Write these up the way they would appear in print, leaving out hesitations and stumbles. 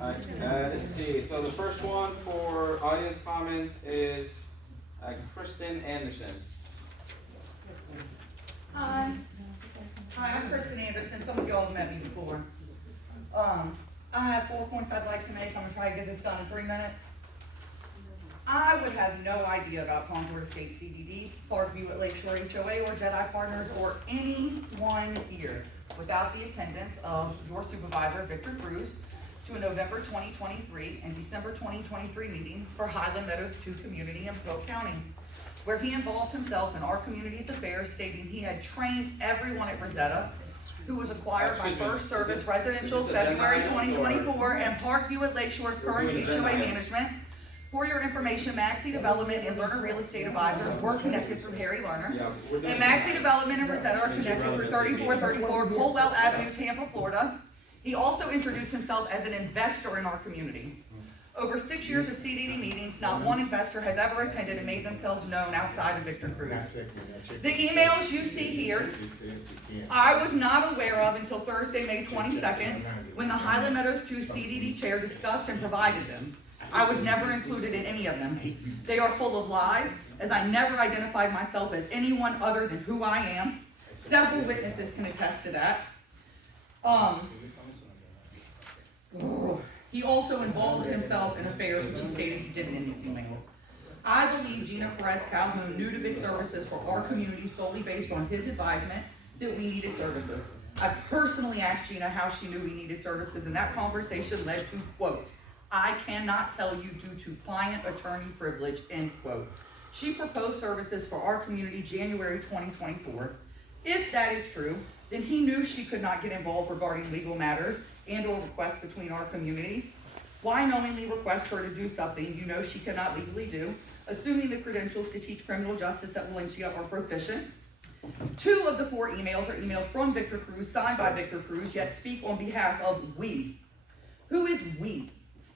Alright, let's see. So the first one for audience comments is Kristen Anderson. Hi, I'm Kristen Anderson. Some of y'all have met me before. I have 4 points I'd like to make. I'm gonna try to get this done in 3 minutes. I would have no idea about Concord Estate C.D.D, Parkview at Lakeshore HOA, or Jedi Partners, or anyone here without the attendance of your supervisor, Victor Cruz, to a November 2023 and December 2023 meeting for Highland Meadows 2 community in Polk County, where he involved himself in our community's affairs, stating he had trained everyone at Rosetta, who was acquired by First Service Residential February 2024, and Parkview at Lakshore's current HOA management. For your information, Maxi Development and Lerner Real Estate Advisors were connected through Harry Lerner. And Maxi Development and Rosetta are connected through 3434 Colwell Avenue, Tampa, Florida. He also introduced himself as an investor in our community. Over 6 years of C.D.D meetings, not one investor has ever attended and made themselves known outside of Victor Cruz. The emails you see here, I was not aware of until Thursday, May 22nd, when the Highland Meadows 2 C.D.D chair discussed and provided them. I was never included in any of them. They are full of lies, as I never identified myself as anyone other than who I am. Several witnesses can attest to that. He also involved himself in affairs which he stated he didn't in these emails. I believe Gina Perez Calhoun knew to bid services for our community solely based on his advisement that we needed services. I personally asked Gina how she knew we needed services, and that conversation led to, quote, "I cannot tell you due to client-attorney privilege," end quote. She proposed services for our community January 2024. If that is true, then he knew she could not get involved regarding legal matters and or requests between our communities. Why knowingly request her to do something you know she cannot legally do, assuming the credentials to teach criminal justice at Valencia are proficient? 2 of the 4 emails are emails from Victor Cruz, signed by Victor Cruz, yet speak on behalf of we. Who is we?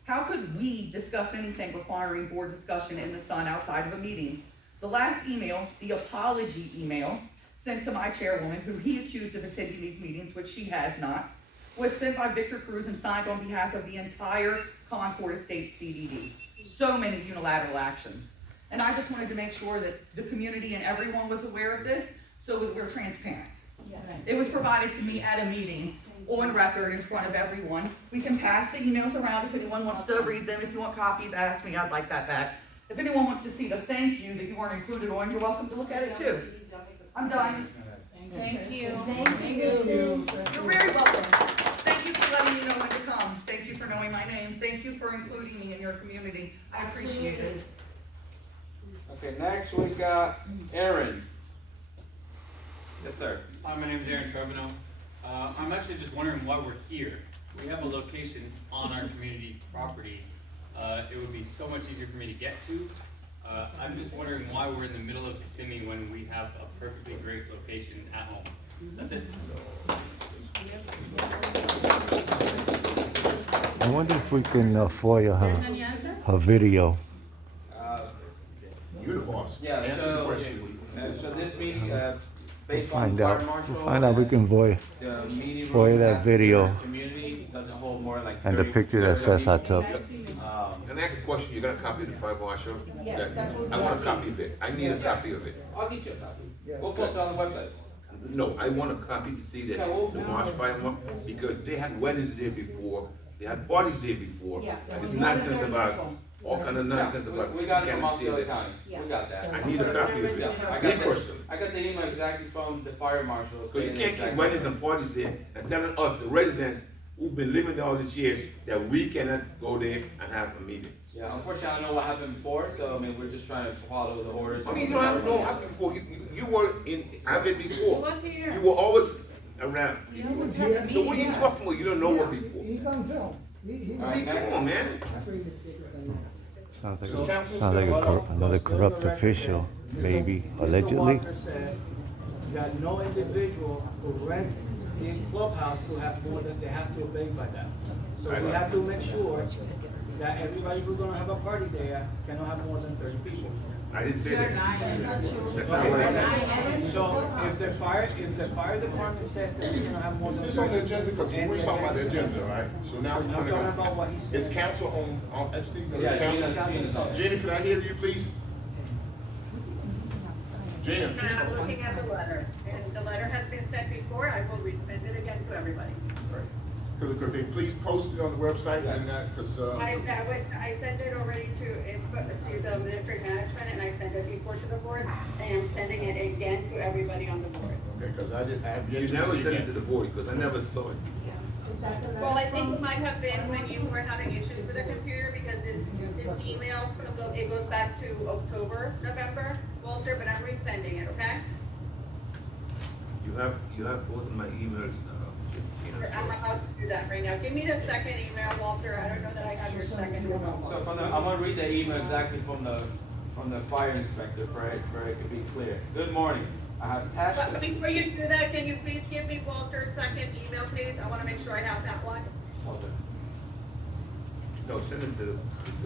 How could we discuss anything requiring board discussion in the sun outside of a meeting? The last email, the apology email, sent to my chairwoman, who he accused of attending these meetings, which she has not, was sent by Victor Cruz and signed on behalf of the entire Concord Estate C.D.D. So many unilateral actions. And I just wanted to make sure that the community and everyone was aware of this, so that we're transparent. Yes. It was provided to me at a meeting, on record, in front of everyone. We can pass the emails around if anyone wants to read them. If you want copies, ask me, I'd like that back. If anyone wants to see the thank you that you weren't included on, you're welcome to look at it too. I'm done. Thank you. Thank you. You're very welcome. Thank you for letting me know when to come. Thank you for knowing my name. Thank you for including me in your community. I appreciate it. Okay, next we got Aaron. Yes, sir. Hi, my name is Aaron Trevino. I'm actually just wondering why we're here. We have a location on our community property. It would be so much easier for me to get to. I'm just wondering why we're in the middle of Kissimmee when we have a perfectly great location at home. That's it. I wonder if we can FOIA her video. You're the boss. Yeah, Answer the question. so this meeting, based We'll on find fire out. marshal. We'll find out we can FOIA The meeting FOIA room that at video the community doesn't hold more than like and the 30 picture that says I took. Can I ask a question? You're gonna copy the fire marshal? Yes, that's what I want a copy of it. I need a copy of it. I'll get you a copy. We'll post it on the website. No, I want a copy to see that Yeah, well, the March fire marshal, because they had weddings there before, they had parties there before. Yeah, And there it's was nonsense more than about, 30 all kind of nonsense about. We got it from can't steal Osceola it. County. We got that. I need a copy of Yeah, it. Me personally. I got the email exactly from the fire marshal. So you can't keep weddings and parties there and telling us, the residents who've been living there all these years, that we cannot go there and have a meeting. Yeah, unfortunately, I don't know what happened before, so I mean, we're just trying to follow the orders. I mean, you don't have to know what happened before. You were in, have it before. What's here? You were always around. He was here. So what are you talking about? You don't know what before. He's on film. I mean, come on, man. Sounds like another corrupt official, maybe, allegedly. That no individual who rents in clubhouse will have more than, they have to obey by that. So we have to make sure that everybody who's gonna have a party there cannot have more than 30 people. I didn't say You're that. not. That's not what I said. So if the fire department says that we cannot have more than. This on the agenda, because and we're the- talking about the agenda, right? So now we're I'm gonna talking about what he said. It's council on, actually, Yeah, it's council. Gina's on. Gina, could I hear you, please? Gina, And I'm looking at the letter, and the letter has been sent before, I will resend it again to everybody. could they please post it on the website and that, because, I sent it already to the district management, and I sent it before to the board, and I'm sending it again to everybody on the board. okay, because I have yet You to never see sent it to it. the board, because I never saw it. Well, I think it might have been when you were having issues with the computer, because this email, it goes back to October, November, Walter, but I'm resending it, okay? You have both of my emails, Gina. I'm about to do that right now. Give me the second email, Walter, I don't know that I have your second email. So from I'm gonna read the email exactly from the fire inspector for it to be clear. Good morning. I have passed. But before you do that, can you please give me Walter's second email, please? I wanna make sure I have that one. No, send it to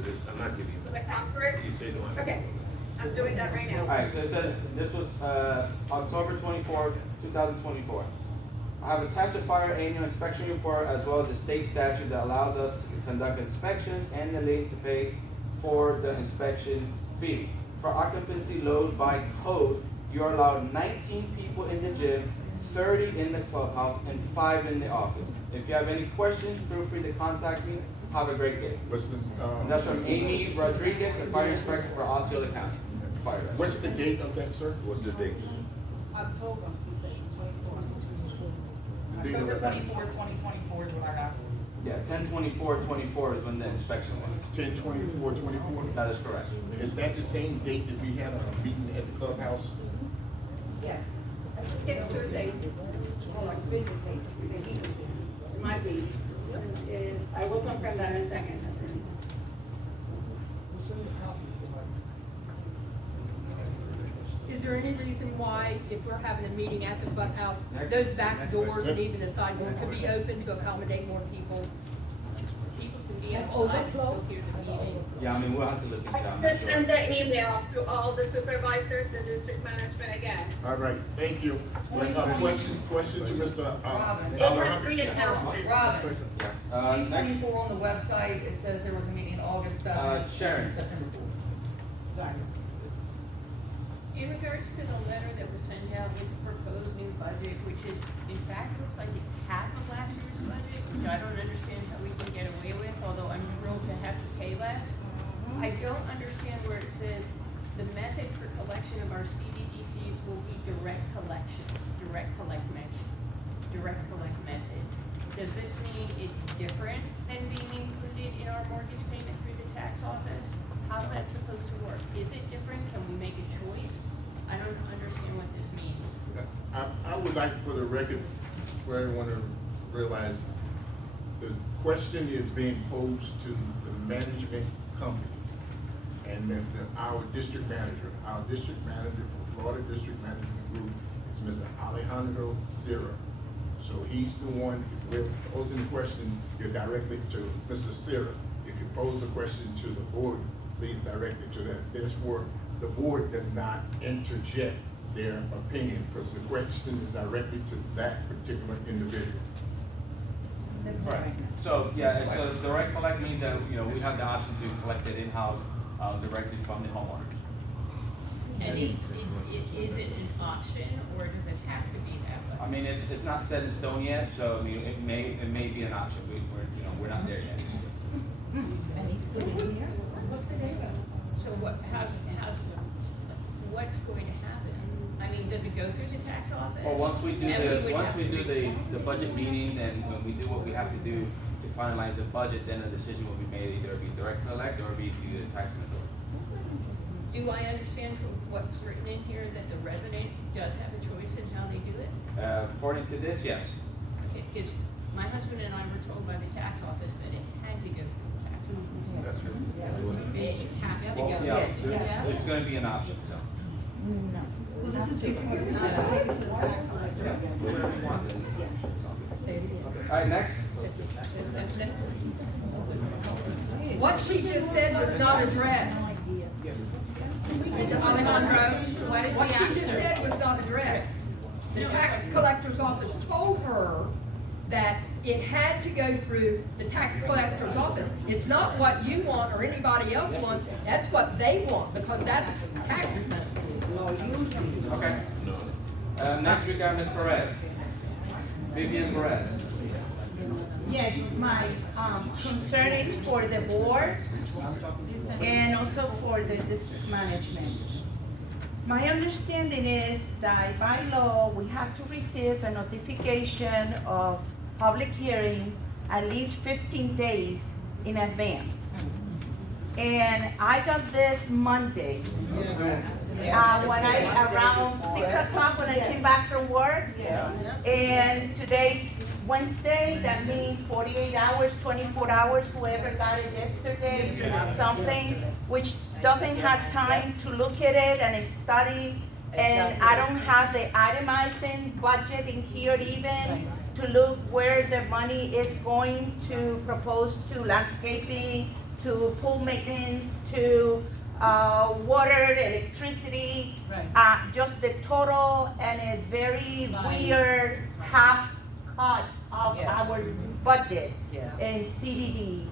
this, I'm not giving To you. the Concord? You say the one. Okay, I'm doing that right now. Alright, so it says, this was, October 24th, 2024. I have attached a fire annual inspection report as well as the state statute that allows us to conduct inspections and the lien to pay for the inspection fee. For occupancy load by code, you are allowed 19 people in the gym, 30 in the clubhouse, and 5 in the office. If you have any questions, feel free to contact me. Have a great day. What's the, And that's from Amy Rodriguez, the fire inspector for Osceola County. Fire. what's the date of that, sir? What's the date? October. The date of October that? 24th, 2024 is what I got. Yeah, 10/24/24 is when the inspection was. 10/24/24? That is correct. Is that the same date that we had a meeting at the clubhouse? Yes. It's Tuesday. Hold on. It might be. I will confirm that in a second. Is there any reason why, if we're having a meeting at the clubhouse, Next- those back next doors question. and even the side doors could be open to accommodate more people? People can be outside and still hear the meeting. Yeah, I mean, we'll have to look into I it, I'm just not send sure. the email to all the supervisors, the district management again. All right, thank you. Question to Mr. Robin. It has Alejandro. three announcements. Robin, Yeah. page Next, 24 on the website, it says there was a meeting August 7th. Sharon. September 4th. In regards to the letter that was sent out with the proposed new budget, which is, in fact, looks like it's half of last year's budget, which I don't understand how we can get away with, although I'm thrilled to have to pay less. I don't understand where it says the method for collection of our C.D.D fees will be direct collect method. Does this mean it's different than being included in our mortgage payment through the tax office? How's that supposed to work? Is it different? Can we make a choice? I don't understand what this means. I would like for the record, for everyone to realize, the question is being posed to the management company. And then our district manager for Florida District Management Group is Mr. Alejandro Sierra. So he's the one, if we're posing the question, you're directly to Mr. Sierra. If you pose a question to the board, please direct it to them. Therefore, the board does not interject their opinion, because the question is directly to that particular individual. Right. So, yeah, so direct collect means that, we have the option to collect it in-house, directly from the homeowners. And is it an option, or does it have to be that way? I mean, it's not set in stone yet, so, I mean, it may be an option, we're not there yet. So what's going to happen? I mean, does it go through the tax office? Well, once we do And would have to the budget meetings and when we do what we have to do to finalize the budget, then a decision will be made, either be direct collect or be through the tax authority. Do I understand from what's written in here that the resident does have a choice in how they do it? According to this, yes. Okay, because my husband and I were told by the tax office that it had to go through the tax office. That's true. It has to Well, go. yeah, there's gonna be an option, so. Well, this is before it's not take it to the tax collector. Whatever you want. All right, next. What she just said was not addressed. Alejandro, what is the What she just answer? said was not addressed. The tax collector's office told her that it had to go through the tax collector's office. It's not what you want or anybody else wants, that's what they want, because that's tax money. Okay. Next we got Ms. Perez. Vivian Perez. Yes, my concern is for the board and also for the district management. My understanding is that by law, we have to receive a notification of public hearing at least 15 days in advance. And I got this Monday. Around 6 o'clock when I came back from work. And today's Wednesday, that means 48 hours, 24 hours, whoever got it yesterday, something, which doesn't have time to look at it and study. And I don't have the itemizing budget in here even to look where the money is going to propose to landscaping, to pool maintenance, to water, electricity, just the total and a very weird half cut of our budget in C.D.Ds.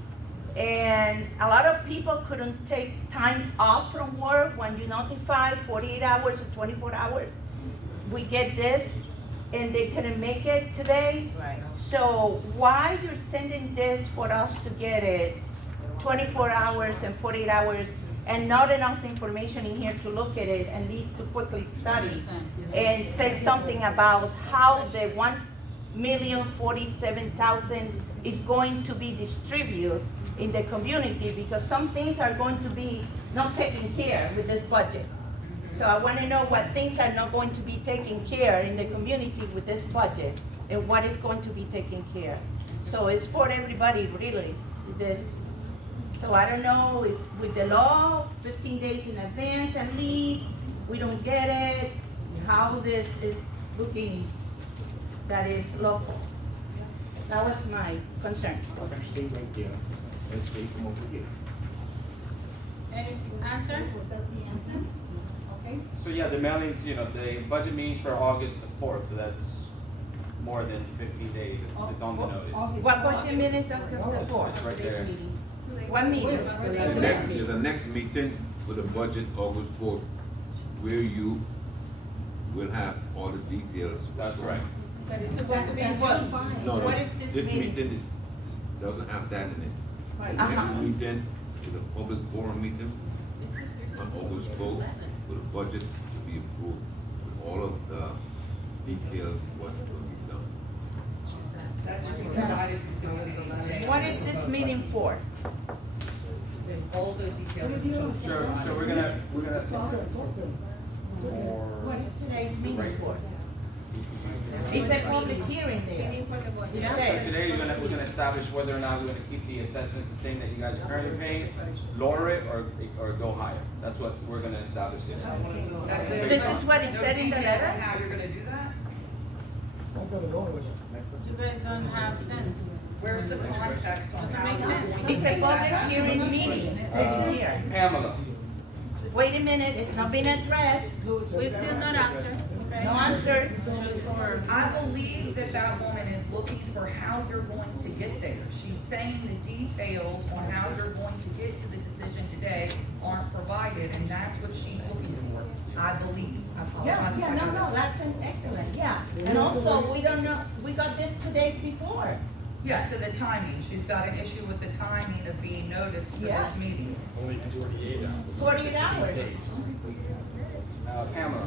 And a lot of people couldn't take time off from work when you notify 48 hours or 24 hours. We get this and they couldn't make it today. So why you're sending this for us to get it 24 hours and 48 hours and not enough information in here to look at it and least to quickly study and say something about how the 1,047,000 is going to be distributed in the community, because some things are going to be not taken care with this budget. So I want to know what things are not going to be taken care in the community with this budget and what is going to be taken care. So it's for everybody really, this. So I don't know if with the law, 15 days in advance at least, we don't get it, how this is looking that is lawful. That was my concern. Stay right there and stay from over here. Any answer? Was that the answer? Okay. So yeah, the mailings, the budget meetings for August the 4th, so that's more than 15 days. It's on the notice. What budget minutes are the for? It's right there. What meeting? There's a next meeting for the budget, August 4th, where you will have all the details. That's right. But it's supposed to be in What? June. No, What is this meeting? meeting doesn't have that in it. The next Uh-huh. meeting is a public forum meeting on August 4th for the budget to be approved with all of the details, what's going to be done. That should be provided to the community today. What is this meeting for? All of those details. Sure, so we're gonna What is today's meeting for? It's a public hearing there. Meeting for the board. It So says. today, we're gonna establish whether or not we're gonna keep the assessments the same that you guys are currently paying, lower it, or go higher. That's what we're gonna establish today. That's it. This is what it No said in the details on letter? how you're gonna do that? It doesn't have sense. Where's the context on Doesn't how make you're sense. going to It's a do public that? hearing meeting, it said in here. Pamela, Wait a minute, it's not been addressed. We still not answer. No answer. Just for. I believe that that woman is looking for how you're going to get there. She's saying the details on how you're going to get to the decision today aren't provided, and that's what she's looking for, I believe. I apologize if I got that. That's an excellent, yeah. And also, we don't know, we got this 2 days before. Yeah, so the timing, she's got an issue with the timing of being noticed for Yes. this meeting. Only 48 hours. 48 hours. Pamela,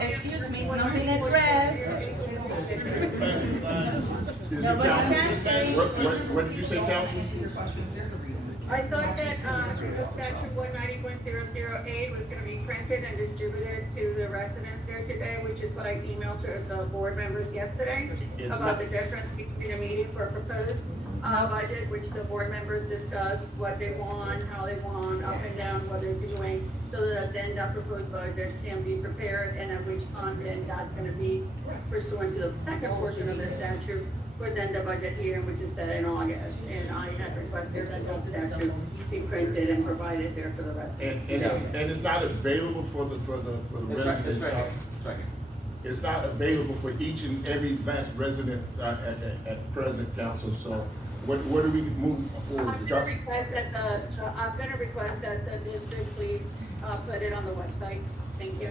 Excuse me, it's not been addressed. Excuse me, Nobody's Council. answering. What did you say, Council? Answer your questions, there's a reason. I thought that, statute 190.008 was gonna be printed and distributed to the residents there today, which is what I emailed to the board members yesterday It's about not- the difference between a meeting for proposed budget, which the board members discuss what they want, how they want, up and down, what they're doing, so that then that proposed budget can be prepared, and at which time then that's gonna be pursuant to the second portion of the statute, for then the budget hearing, which is set in August. And I had requested that the statute be printed and provided there for the rest of And it's not available for the residents. It's not available for each and every last resident at present, council. So what do we move forward? I'm gonna request that the district please put it on the website. Thank you.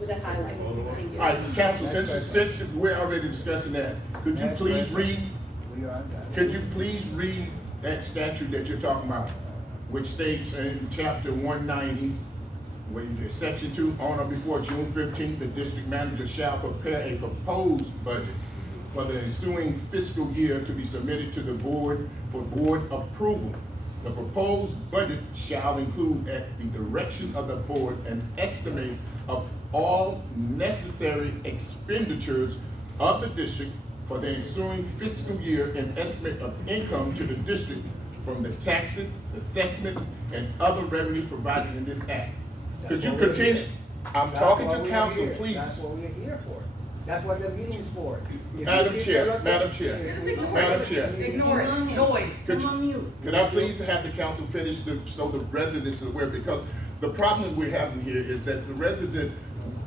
With a highlight. Thank you. All right, council, since we're already discussing that, could you please read that statute that you're talking about, which states in chapter 190, section 2, on or before June 15th, the district manager shall prepare a proposed budget for the ensuing fiscal year to be submitted to the board for board approval. The proposed budget shall include, at the direction of the board, an estimate of all necessary expenditures of the district for the ensuing fiscal year, an estimate of income to the district from the taxes, assessment, and other revenue provided in this act. Could you continue? I'm talking to council, please. That's what we're here for. That's what the meeting is for. Madam Chair. Ignore it, noise. Could I please have the council finish so the residents are aware? Because the problem we're having here is that the resident,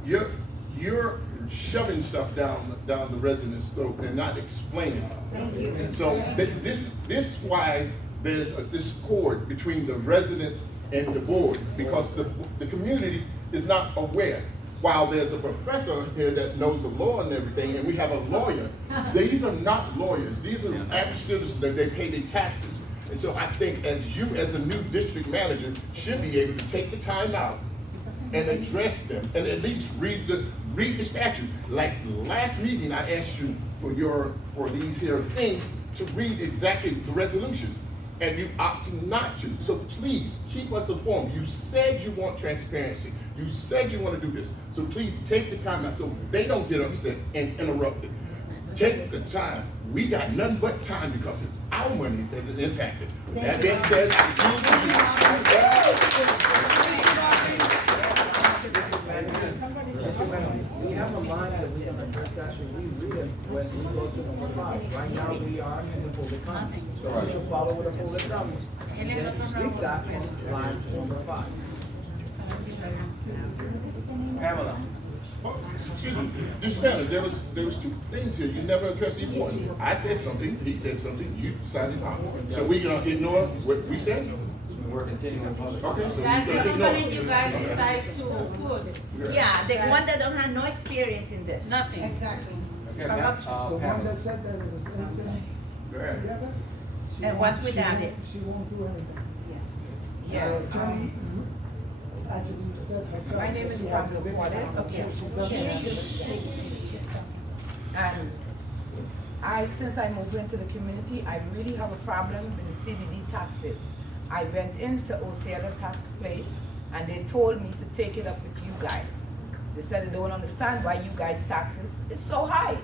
you're shoving stuff down the resident's throat and not explaining. Thank you. And so this why there's a discord between the residents and the board, because the community is not aware. While there's a professor here that knows the law and everything, and we have a lawyer, these are not lawyers. These are average citizens that they pay their taxes. And so I think as a new district manager, should be able to take the time out and address them, and at least read the statute. Like last meeting, I asked you for these here things to read exactly the resolution, and you opted not to. So please keep us informed. You said you want transparency. You said you want to do this. So please take the time out so they don't get upset and interrupted. Take the time. We got nothing but time because it's our money that is impacted. That being said, we have a line that we're gonna discuss, and we read it when we go to number 5. Right now, we are in the public comment. So we should follow with the public comment. And then speak that on line number 5. Pamela. excuse me, this panel, there was two things here. You never addressed either one. I said something, he said something, you decided not. So we gonna ignore what we said? We're continuing public. Okay, so That's we the gonna ignore. one you guys decide to put. Yeah, the one that don't have no experience in this. Nothing. Exactly. Okay, that said that it was anything Go ahead. together. And what's without it? She won't do anything. Yes. Attorney actually said herself. My name is Pablo Juarez. Okay. And since I moved into the community, I really have a problem with the C.D.D taxes. I went into Osceola tax place and they told me to take it up with you guys. They said they don't understand why you guys' taxes is so high.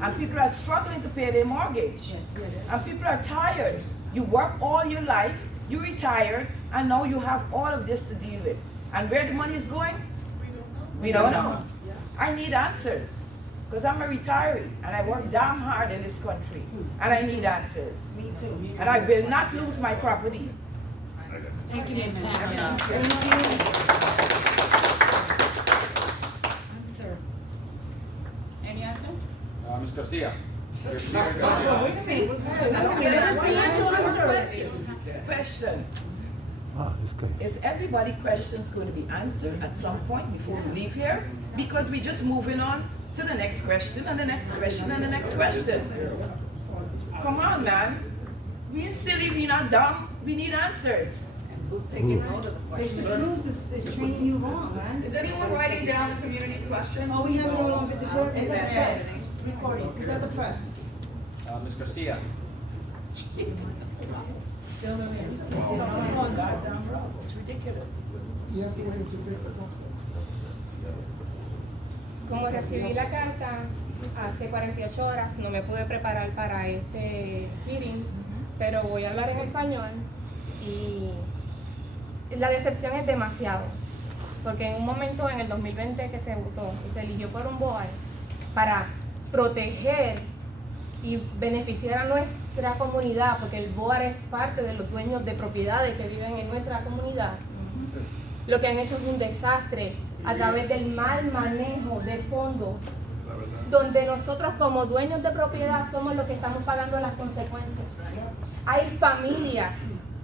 And people are struggling to pay their mortgage. And people are tired. You work all your life, you retired, and now you have all of this to deal with. And where the money is going? We don't know. I need answers. Because I'm a retiree and I work damn hard in this country. And I need answers. Me too. And I will not lose my property. Thank you, Ms. Pamela. Answer. Any answer? Ms. Garcia. Question. It's good. Is everybody questions going to be answered at some point before we leave here? Because we're just moving on to the next question and the next question and the next question. Come on, man. We ain't silly, we not dumb. We need answers. Who's taking note of the question? The Cruz is training you wrong, man. Is anyone writing down the community's questions? Oh, we have it all over the board. We got the Yes. press. Recording. We got the press. Ms. Garcia. Still no answer. Goddamn wrong. It's ridiculous. You have to wait until 5 o'clock. Como recibí la carta hace 48 horas, no me pude preparar para este hearing, pero voy a hablar en español y la decepción es demasiado, porque en un momento en el 2020 que se votó y se eligió por un board para proteger y beneficiar a nuestra comunidad, porque el board es parte de los dueños de propiedades que viven en nuestra comunidad, lo que han hecho es un desastre a través del mal manejo de fondos, donde nosotros como dueños de propiedad somos los que estamos pagando las consecuencias. Hay familias,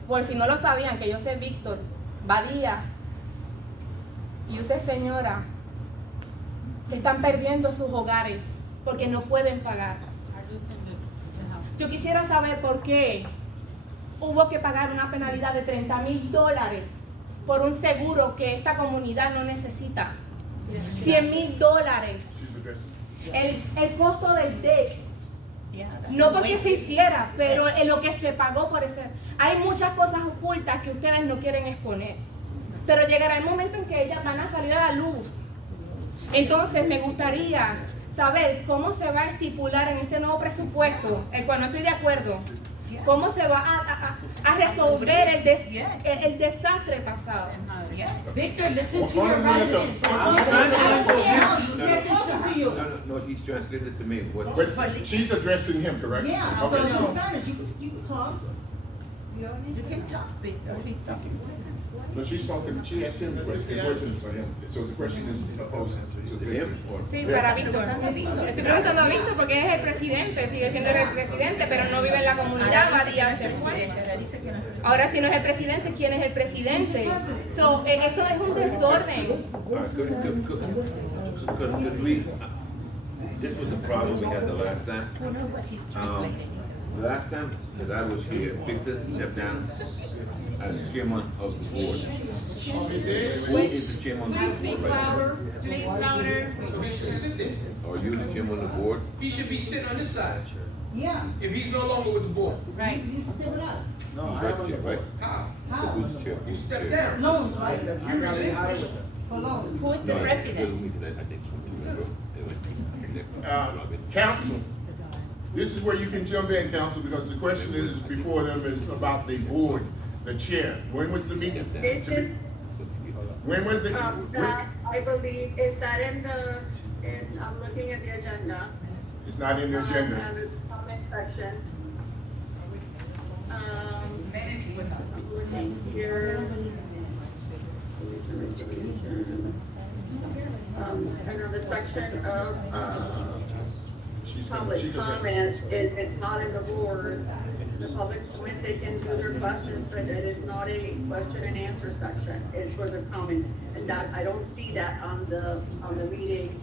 por si no lo sabían, que yo sé Víctor, Badía, y usted señora, que están perdiendo sus hogares porque no pueden pagar. Yo quisiera saber por qué hubo que pagar una penalidad de $30,000 por un seguro que esta comunidad no necesita. $100,000. El costo del deck. No porque se hiciera, pero en lo que se pagó por ese. Hay muchas cosas ocultas que ustedes no quieren exponer. Pero llegará el momento en que ellas van a salir a la luz. Entonces me gustaría saber cómo se va a estipular en este nuevo presupuesto, el cual no estoy de acuerdo, cómo se va a resolver el desastre pasado. Victor, listen to your No, residents. No, he's translated it to me. What? But she's addressing him, correct? Yeah, Okay, so so- in Spanish, you can talk. You can talk, Victor. No, she's talking, she asked him the question for him. So the question is opposed to him or? Sí, para Víctor. Estoy preguntando a Víctor porque es el presidente, sigue siendo el presidente, pero no vive en la comunidad, Badía se fue. Ahora si no es el presidente, ¿quién es el presidente? So, esto es un desorden. Could we, this was the problem we had the last time. Last time that I was here, Victor stepped down as chairman of the board. Who is the chairman of Please the speak board right now? louder, please louder. Are you the chairman of the board? He should be sitting on this side, Yeah, if he's no longer with the board. Right. you need to sit with us. You vice chair, right? How? So who's the chair? You Who's the step chair? down. Loans, right? You really high. For loans. Who is the No, president? with me tonight, I think, so too, Robin. Council, this is where you can jump in, council, because the question is before them is about the board, the chair. When was the meeting? This is, When was the? that, I believe, is that I'm looking at the agenda. It's not in the agenda. And the comment section. I'm looking here. Under the section of, public comments, it's not in the board. The public comment, they can do their questions, but it is not a question and answer section. It's for the comments. And that, I don't see that on the meeting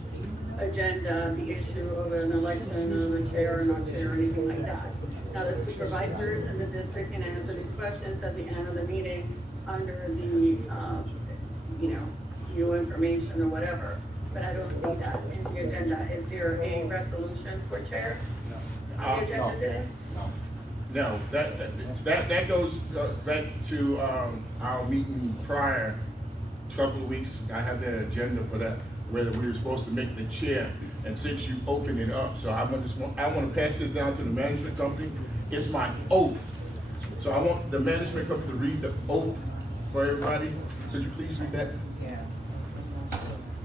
agenda, the issue of an election of a chair or not chair or anything like that. Now, the supervisors in the district can answer these questions at the end of the meeting under the, new information or whatever. But I don't see that in the agenda. Is there a resolution for chair on the agenda today? No, that goes back to, our meeting prior, couple of weeks. I have the agenda for that, where we were supposed to make the chair. And since you opened it up, so I want to pass this down to the management company. It's my oath. So I want the management company to read the oath for everybody. Could you please read that?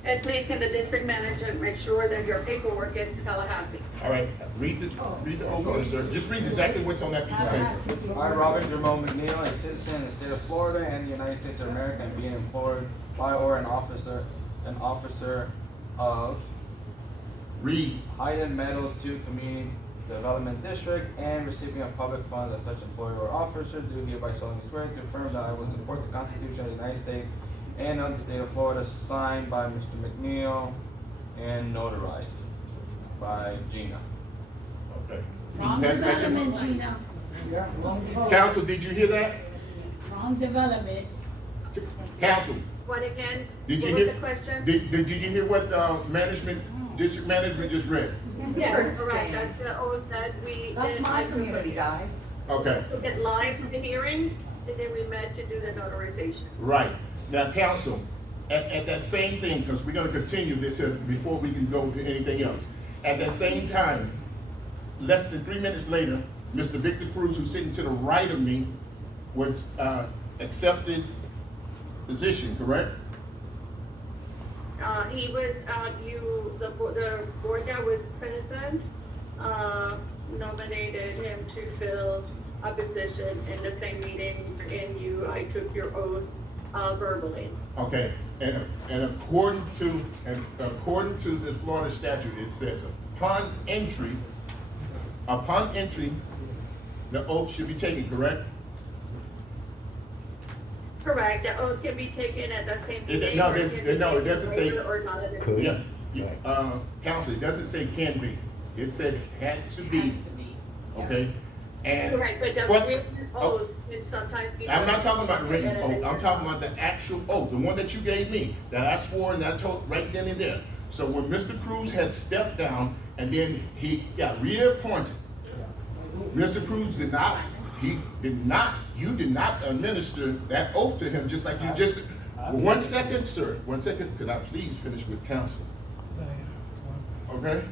And please, can the district manager make sure that your paperwork gets to Tallahassee? All right, read the oath, sir. Just read exactly what's on that piece of paper. I, Robert Jerome McNeil, a citizen in the state of Florida and the United States of America, and being employed by or an officer of Read. Hayden Meadows to Community Development District and recipient of public funds as such employer or officer, do hereby solemnly swear to affirm that I will support the Constitution of the United States and of the state of Florida, signed by Mr. McNeil and notarized by Gina. Okay. Wrong Pass that to- development, Gina. Council, did you hear that? Wrong development. Council, What again? did you What was hear? the question? Did you hear what, district management just read? Yes, correct. That's the oath that we. That's my community, guys. Okay, Took it live from the hearing, and then we met to do the notarization. right. Now, council, at that same thing, because we're gonna continue this before we can go to anything else. At that same time, less than 3 minutes later, Mr. Victor Cruz, who's sitting to the right of me, was accepted position, correct? He was, the board that was present, nominated him to fill a position in the same meeting, and I took your oath, verbally. Okay, and according to the Florida statute, it says upon entry, the oath should be taken, correct? Correct, the oath can be taken at the same meeting. No, or it can be doesn't taken say. later or not at the Could. meeting. Yeah, counsel, it doesn't say can be, it said had to be, okay? And Correct, but the what- written oath can sometimes be. I'm not talking about the written taken at oath, a I'm later talking time. about the actual oath, the one that you gave me, that I swore and I told right then and there. So when Mr. Cruz had stepped down and then he got reappointed, Mr. Cruz you did not administer that oath to him, just like you just, 1 second, sir, 1 second, could I please finish with counsel? Okay?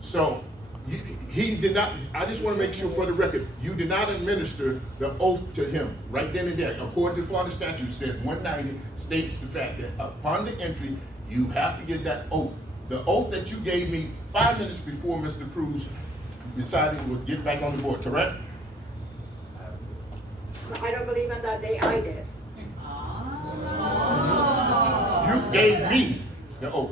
So, he did not, I just want to make sure for the record, you did not administer the oath to him right then and there. According to Florida statute, said 190 states the fact that upon the entry, you have to get that oath. The oath that you gave me 5 minutes before Mr. Cruz decided he would get back on the board, correct? I don't believe in that day, I did. You gave me the oath.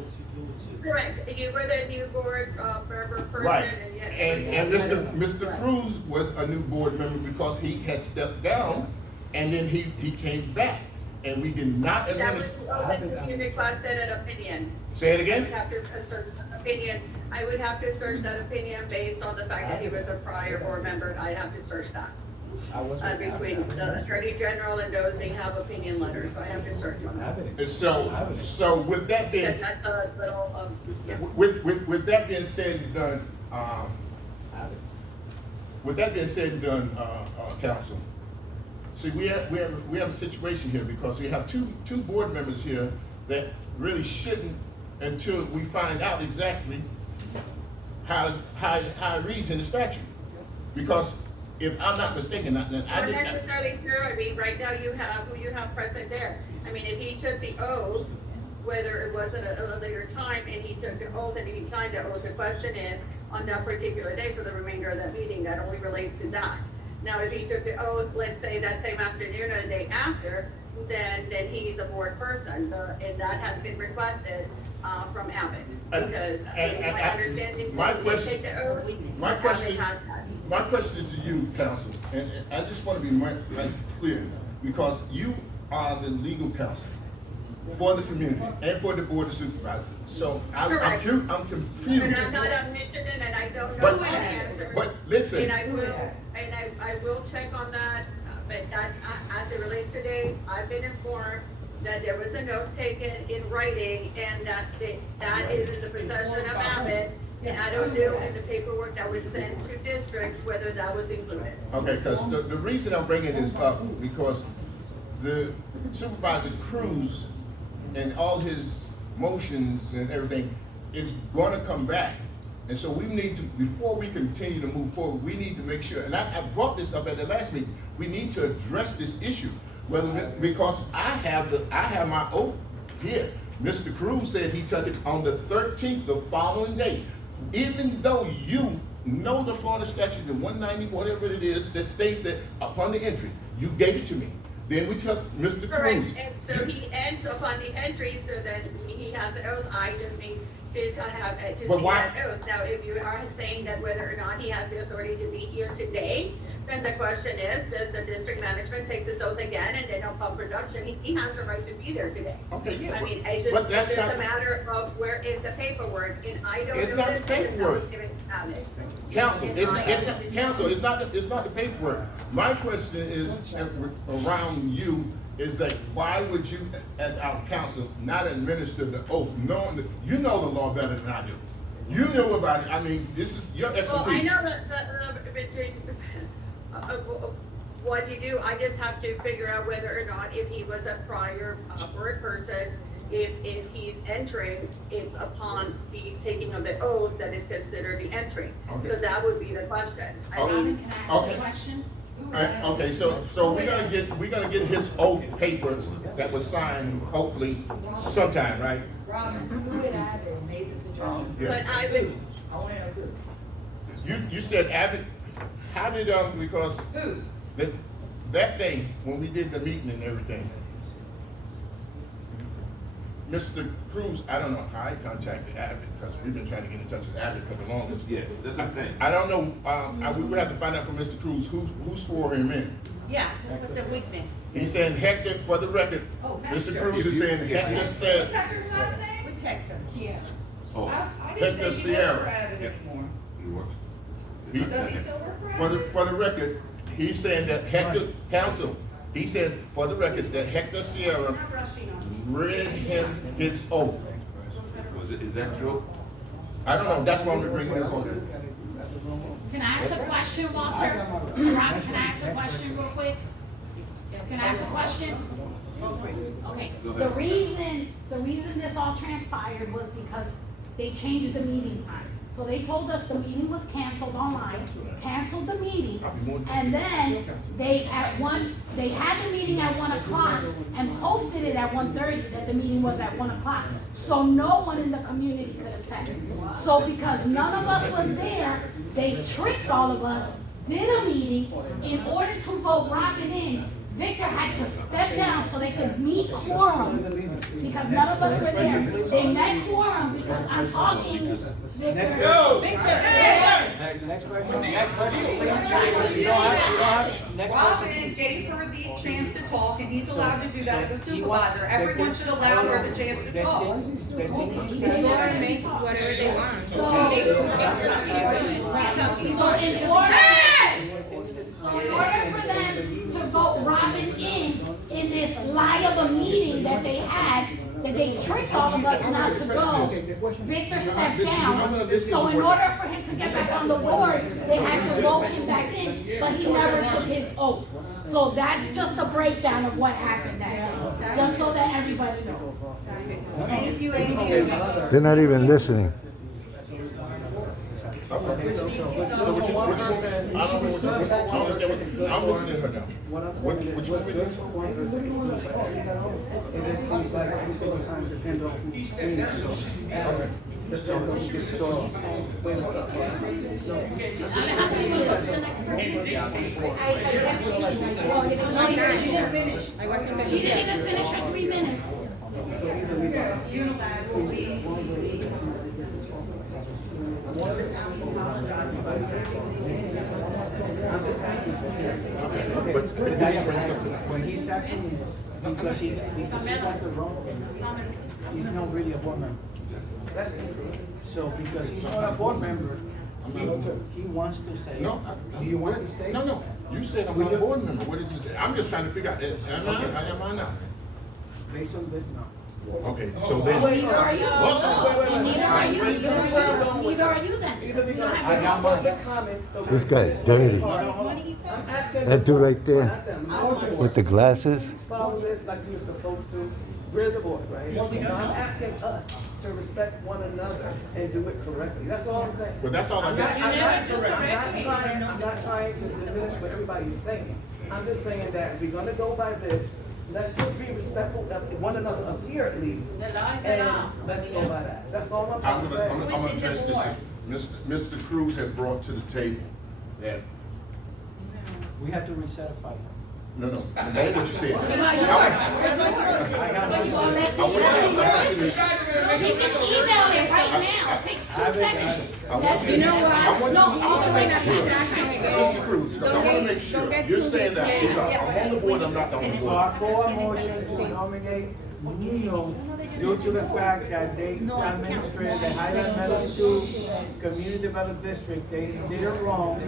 Correct, you were the new board, member person, Right, and yes. and Mr. Cruz was a new board member because he had stepped down, and then he came back, and we did not That was administer. the oath that you requested an opinion. Say it I again? would have to assert an opinion, I would have to search that opinion based on the fact that he was a prior board member, and I'd have to search that. Between the Attorney General and those, they have opinion letters, so I have to search on that. And so with that being, Because that's a little, yeah. with that being said and done, with that being said and done, counsel, see, we have a situation here because we have two board members here that really shouldn't until we find out exactly how it reads in the statute. Because if I'm not mistaken, I Not did not. necessarily, sir, I mean, right now you have who you have present there. I mean, if he took the oath, whether it was at a later time, and he took the oath and he signed the oath, the question is, on that particular day for the remainder of that meeting, that only relates to that. Now, if he took the oath, let's say that same afternoon or the day after, then he's a board person, and that has been requested, from Abbott. Because, my understanding is my that he question- take the oath, my question- Abbott has that. My question to you, counsel, and I just want to be clear, because you are the legal counsel for the community and for the board of supervisors. So I'm Correct. confused. And I'm not omniscient, and I don't know But- the answer. but listen. And I will check on that, but that, as it relates today, I've been informed that there was a note taken in writing, and that is in the possession of Abbott, and I don't know in the paperwork that was sent to districts whether that was included. Okay, because the reason I'm bringing this up, because the Supervisor Cruz and all his motions and everything is gonna come back. And so we need to, before we continue to move forward, we need to make sure, and I brought this up at the last meeting, we need to address this issue. Because I have my oath here. Mr. Cruz said he took it on the 13th, the following day. Even though you know the Florida statute, the 190, whatever it is, that states that upon the entry, you gave it to me. Then we took Mr. Correct, Cruz. and so he ends upon the entry, so that he has the oath, I just need to have, to see But why- that oath. Now, if you are saying that whether or not he has the authority to be here today, then the question is, does the district management take this oath again, and then upon production, he has the right to be there today? Okay, yeah, I mean, but that's it's just not- a matter of where is the paperwork, and I don't know. It's not the this, because it's paperwork. not given to Abbott. Counsel, it's not the paperwork. My question is around you, is that why would you, as our counsel, not administer the oath, knowing that, you know the law better than I do. You know about it, I mean, this is your expertise. Well, I know that, what you do, I just have to figure out whether or not if he was a prior board person, if he's entering, it's upon the taking of the oath that is considered the entry. Okay. So that would be the question. I Okay. mean, Can I ask Okay. a question? Okay, so we're gonna get his oath papers that was signed hopefully sometime, right? Robin, who would have made the suggestion? Yeah. but I would, You said Abbott, how did, because Who? that day, when we did the meeting and everything, Mr. Cruz, I don't know how I contacted Abbott, because we've been trying to get in touch with Abbott for the longest. Yeah, that's what I'm saying. I don't know, we would have to find out from Mr. Cruz, who swore him in. Yeah, what's the weakness? He's saying Hector, for the record, Oh, Mr. Hector. Cruz is saying Hector said, Hector's last name? With Hector. Yeah. Oh, I Hector didn't think he worked for Sierra. Abbott Yeah. anymore. you work. he- Does he still work for Abbott? for the record, he's saying that Hector, counsel, he said, for the record, that Hector Sierra Not rushing us. read him his oath. Is that true? I don't know, that's why we're bringing it home. Can I ask a question, Walter? Robin, can I ask a question real quick? Can I ask a question? Okay, the reason this all transpired was because they changed the meeting time. So they told us the meeting was canceled online, canceled the meeting, and then they had the meeting at 1 o'clock and posted it at 1:30 that the meeting was at 1 o'clock. So no one in the community could attend. So because none of us was there, they tricked all of us, did a meeting in order to vote Robin in. Victor had to step down so they could meet quorum, because none of us were there. They met quorum because I'm talking, Victor. Next go. Victor. Next question. Next Robin gave her the chance to talk, and he's allowed to do that as a supervisor. Everyone should allow her the chance to talk. They already make whatever they want. So in order for them to vote Robin in this lie of a meeting that they had, that they tricked all of us not to go, Victor stepped down. So in order for him to get back on the board, they had to vote him back in, but he never took his oath. So that's just a breakdown of what happened that day, just so that everybody knows. Thank you, Amy. They're not even listening. So what you want? I don't understand what, I'm listening to her now. What you want me to do? She didn't even finish her 3 minutes. Unilateral, we. When he's actually, because he's like the wrong, he's not really a board member. That's the truth. So because he's not a board member, he wants to say, No, do you want to stay? No, you said I'm not a board member, what did you say? I'm just trying to figure out, am I not? Based on this, no. Okay, so then. Neither are you. What? Neither are you. Neither are you then. We don't have I got mine. This guy's dirty. That dude right there with the glasses. Follow this like you're supposed to. We're the board, right? So I'm asking us to respect one another and do it correctly. That's all I'm saying. But that's all I got. I'm not trying to diminish what everybody's saying. I'm just saying that if we're gonna go by this, let's just be respectful of one another up here at least. And let's go by that. That's all I'm I'm saying. gonna address this. Mr. Cruz had brought to the table that, We have to recertify. no, know what you said. She can email it right now. It takes 2 seconds. You know what? I want to make sure, Actually go. Mr. Cruz, because I want to make sure, you're saying that either I'm on the board, or I'm not on the So board. I call a motion to nominate Neo due to the fact that they administrated the Highland Meadow School Community Development District, they did it wrong.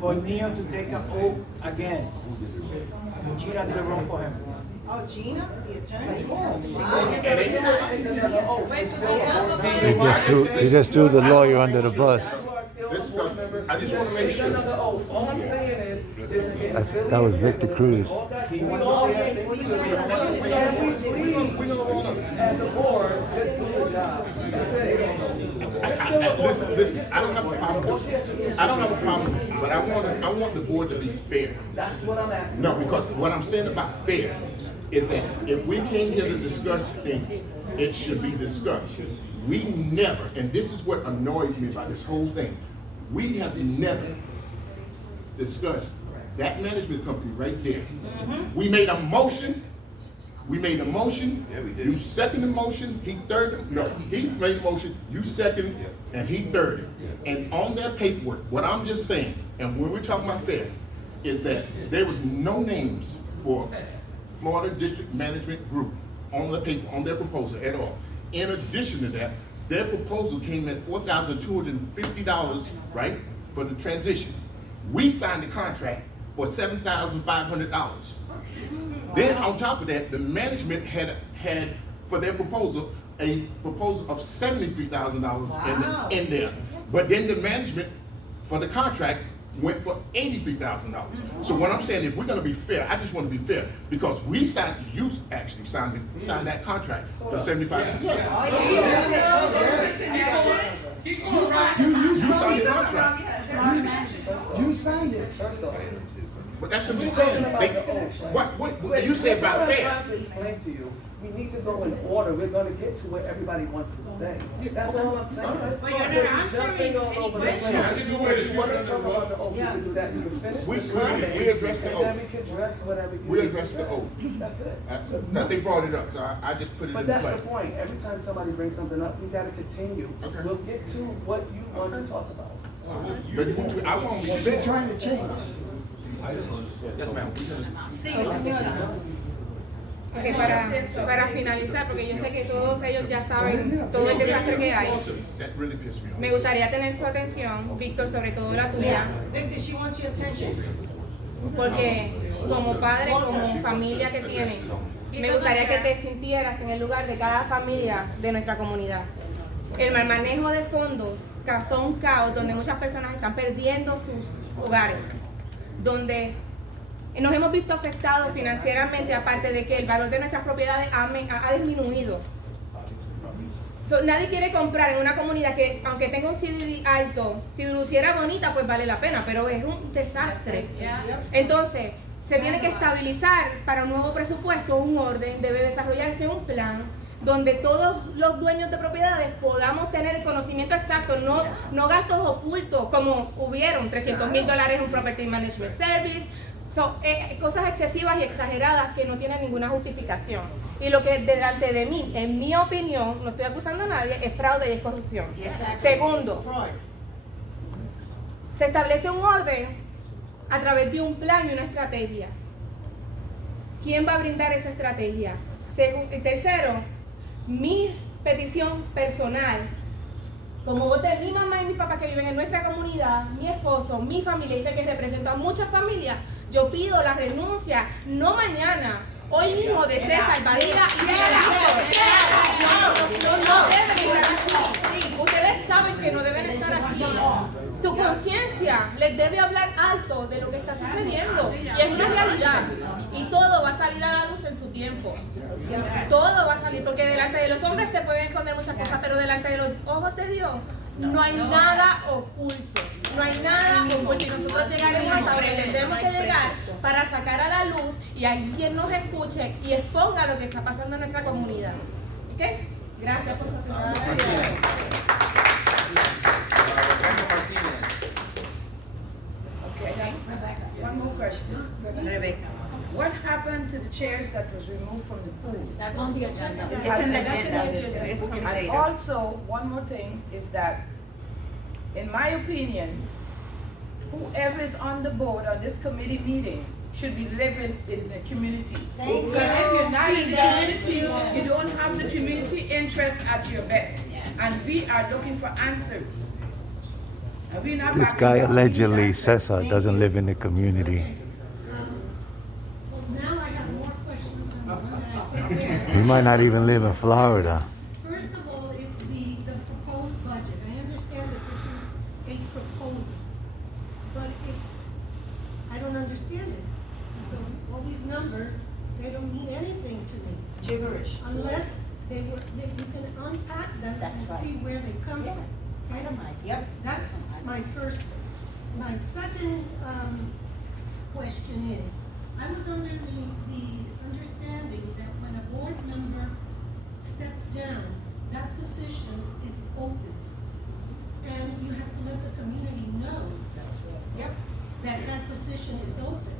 For Neo to take an oath again. Gina did it wrong for him. Oh, Gina, the attorney? And they did another oath. He just threw the lawyer under the bus. This is because, I just want to make sure. Another oath. All I'm saying is, this is getting silly. That was Victor Cruz. We all, as board, just do your job. That's it. Listen, I don't have a problem. I don't have a problem, but I want the board to be fair. That's what I'm asking. No, because what I'm saying about fair is that if we came here to discuss things, it should be discussed. We never, and this is what annoys me about this whole thing, we have never discussed that management company right there. We made a motion. You second the motion, he third, no, he made the motion, you second, and he third. And on their paperwork, what I'm just saying, and when we're talking about fair, is that there was no names for Florida District Management Group on the paper, on their proposal at all. In addition to that, their proposal came at $4,250, right, for the transition. We signed the contract for $7,500. Then on top of that, the management had for their proposal, a proposal of $73,000 in there. But then the management for the contract went for $83,000. So what I'm saying, if we're gonna be fair, I just wanna be fair, because we signed, you actually signed that contract for $75,000. You signed the contract. You signed it. But that's what you're saying. What you say about fair? I'm trying to explain to you, we need to go in order. We're gonna get to what everybody wants to say. That's all I'm saying. But you're not answering any questions. You wanna talk about the oath, we can do that. You can finish We the comment, addressed the and then oath. we can address whatever you. We addressed the oath. That's it. They brought it up, so I just put it But in that's play. the point. Every time somebody brings something up, we gotta continue. Okay. We'll get to what you want to talk about. But I want What they're trying to change. Yes, ma'am. Ok, para finalizar, porque yo sé que todos ellos ya saben todo el desastre que hay, That really pissed me off. me gustaría tener su atención, Víctor, sobre todo la tuya, Victor, she wants your attention. porque como padre, como familia que tienes, me gustaría que te sintieras en el lugar de cada familia de nuestra comunidad. El mal manejo de fondos causó un caos donde muchas personas están perdiendo sus hogares, donde nos hemos visto afectados financieramente, aparte de que el valor de nuestras propiedades ha disminuido. Nadie quiere comprar en una comunidad que, aunque tenga un C.D.D alto, si luciera bonita, pues vale la pena, pero es un desastre. Entonces, se tiene que estabilizar para un nuevo presupuesto, un orden, debe desarrollarse un plan donde todos los dueños de propiedades podamos tener el conocimiento exacto, no gastos ocultos como hubieron, $300,000 en un Property Management Service, cosas excesivas y exageradas que no tienen ninguna justificación. Y lo que delante de mí, en mi opinión, no estoy acusando a nadie, es fraude y es corrupción. Segundo, se establece un orden a través de un plan y una estrategia. ¿Quién va a brindar esa estrategia? Tercero, mi petición personal, como voz de mi mamá y mi papá que viven en nuestra comunidad, mi esposo, mi familia, y sé que represento a muchas familias, yo pido la renuncia, no mañana, hoy mismo, de César Badilla y de no deben estar aquí. Ustedes saben que no deben estar aquí. Su conciencia les debe hablar alto de lo que está sucediendo. Y es una realidad. Y todo va a salir a la luz en su tiempo. Todo va a salir, porque delante de los hombres se pueden esconder muchas cosas, pero delante de los ojos de Dios no hay nada oculto. No hay nada oculto, y nosotros llegaremos hasta donde tendremos que llegar para sacar a la luz y a quien nos escuche y exponga lo que está pasando en nuestra comunidad. ¿Ok? Gracias por su atención. One more question. Rebecca. What happened to the chairs that was removed from the pool? That's on the agenda. And also, one more thing is that, in my opinion, whoever is on the board on this committee meeting should be living in the community. Because if you're not in the community, you don't have the community interest at your best. And we are looking for answers. And we're not This backing guy down. allegedly, Cesar, doesn't live in the community. Now I have more questions than the one He might not even live in Florida. First of all, it's the proposed budget. I understand that this is a proposal, but I don't understand it. So all these numbers, they don't mean anything to me. Gibberish. Unless you can unpack them That's and right. see where they come Yes. from. Itemized, yep. That's my first. My second, question is, I was under the understanding that when a board member steps down, that position is open. And you have to let the community know. Yep. That that position is open,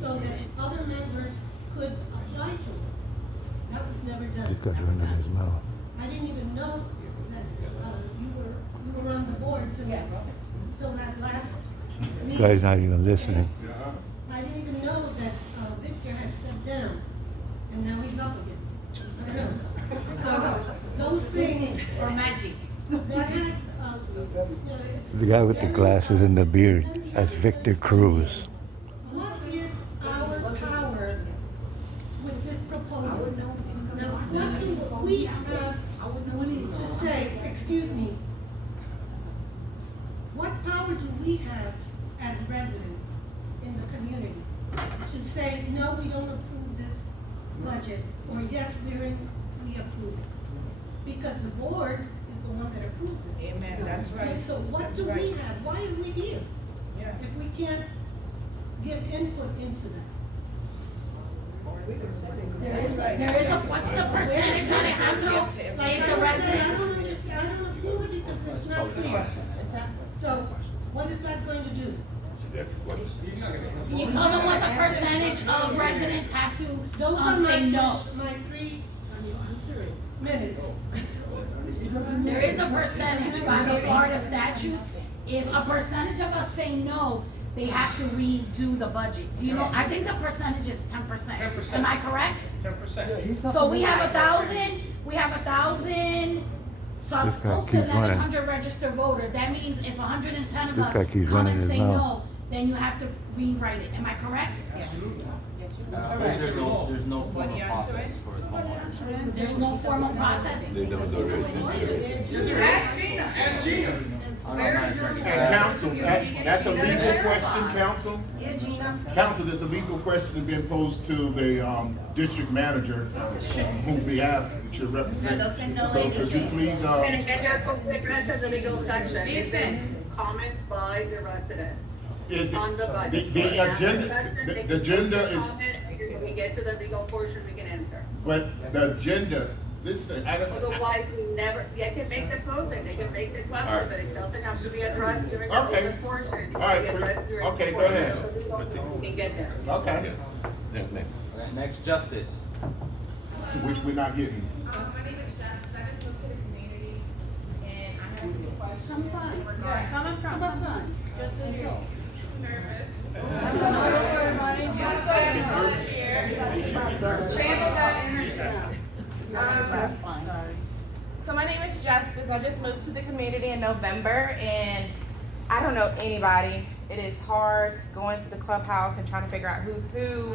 so that other members could apply to it. That was never done. He's got running his mouth. I didn't even know that, you were on the board till that last meeting. Guy's not even listening. I didn't even know that, Victor had stepped down, and now he's up again. I don't know. So, those things. Or magic. That has, it's. The guy with the glasses and the beard, that's Victor Cruz. What is our power with this proposal? Now, what do we have to say, excuse me, what power do we have as residents in the community to say, no, we don't approve this budget, or yes, we approve it? Because the board is the one that approves it. Amen, that's right. Okay, so what do we have? Why are we here? Yeah. If we can't give input into that? There is a, what's the percentage that it has to, if the residents? I don't approve it because it's not clear. So, what is that going to do? Can you tell them what the percentage of residents have to, Those are say no? my 3 minutes. There is a percentage by the Florida statute. If a percentage of us say no, they have to redo the budget. You know, I think the percentage is 10%. 10%. Am I correct? 10%. So we have 1,000, so This guy close to keeps running. 1,100 registered voters. That means if 110 of This us guy keeps come running and his say mouth. no, then you have to rewrite it. Am I correct? There's no formal process for homeowners. There's no formal process? They don't do it. Ask Gina. And council, that's a legal question, council? Yeah, Gina. Council, there's a legal question being posed to the, district manager, whom we have, that you're representing. No, doesn't know So could you anything. please, And they're addressed as a legal section. She It said- says comments by the resident it- on the budget. the Ask agenda, question, they the can agenda is, comment, When we get to the legal portion, we can answer. but the agenda, listen, I don't. Otherwise, we never, they can make the posting, they can make the question, but it doesn't have to be addressed during the Okay. open portion. It can All right, be addressed during okay, the go portion ahead. of the legal portion. We can get there. Okay, Okay, next, justice. which we're not getting. My name is Jess, I just moved to the community, and I have a few questions. Nervous. So my name is Justice. I just moved to the community in November, and I don't know anybody. It is hard going to the clubhouse and trying to figure out who's who.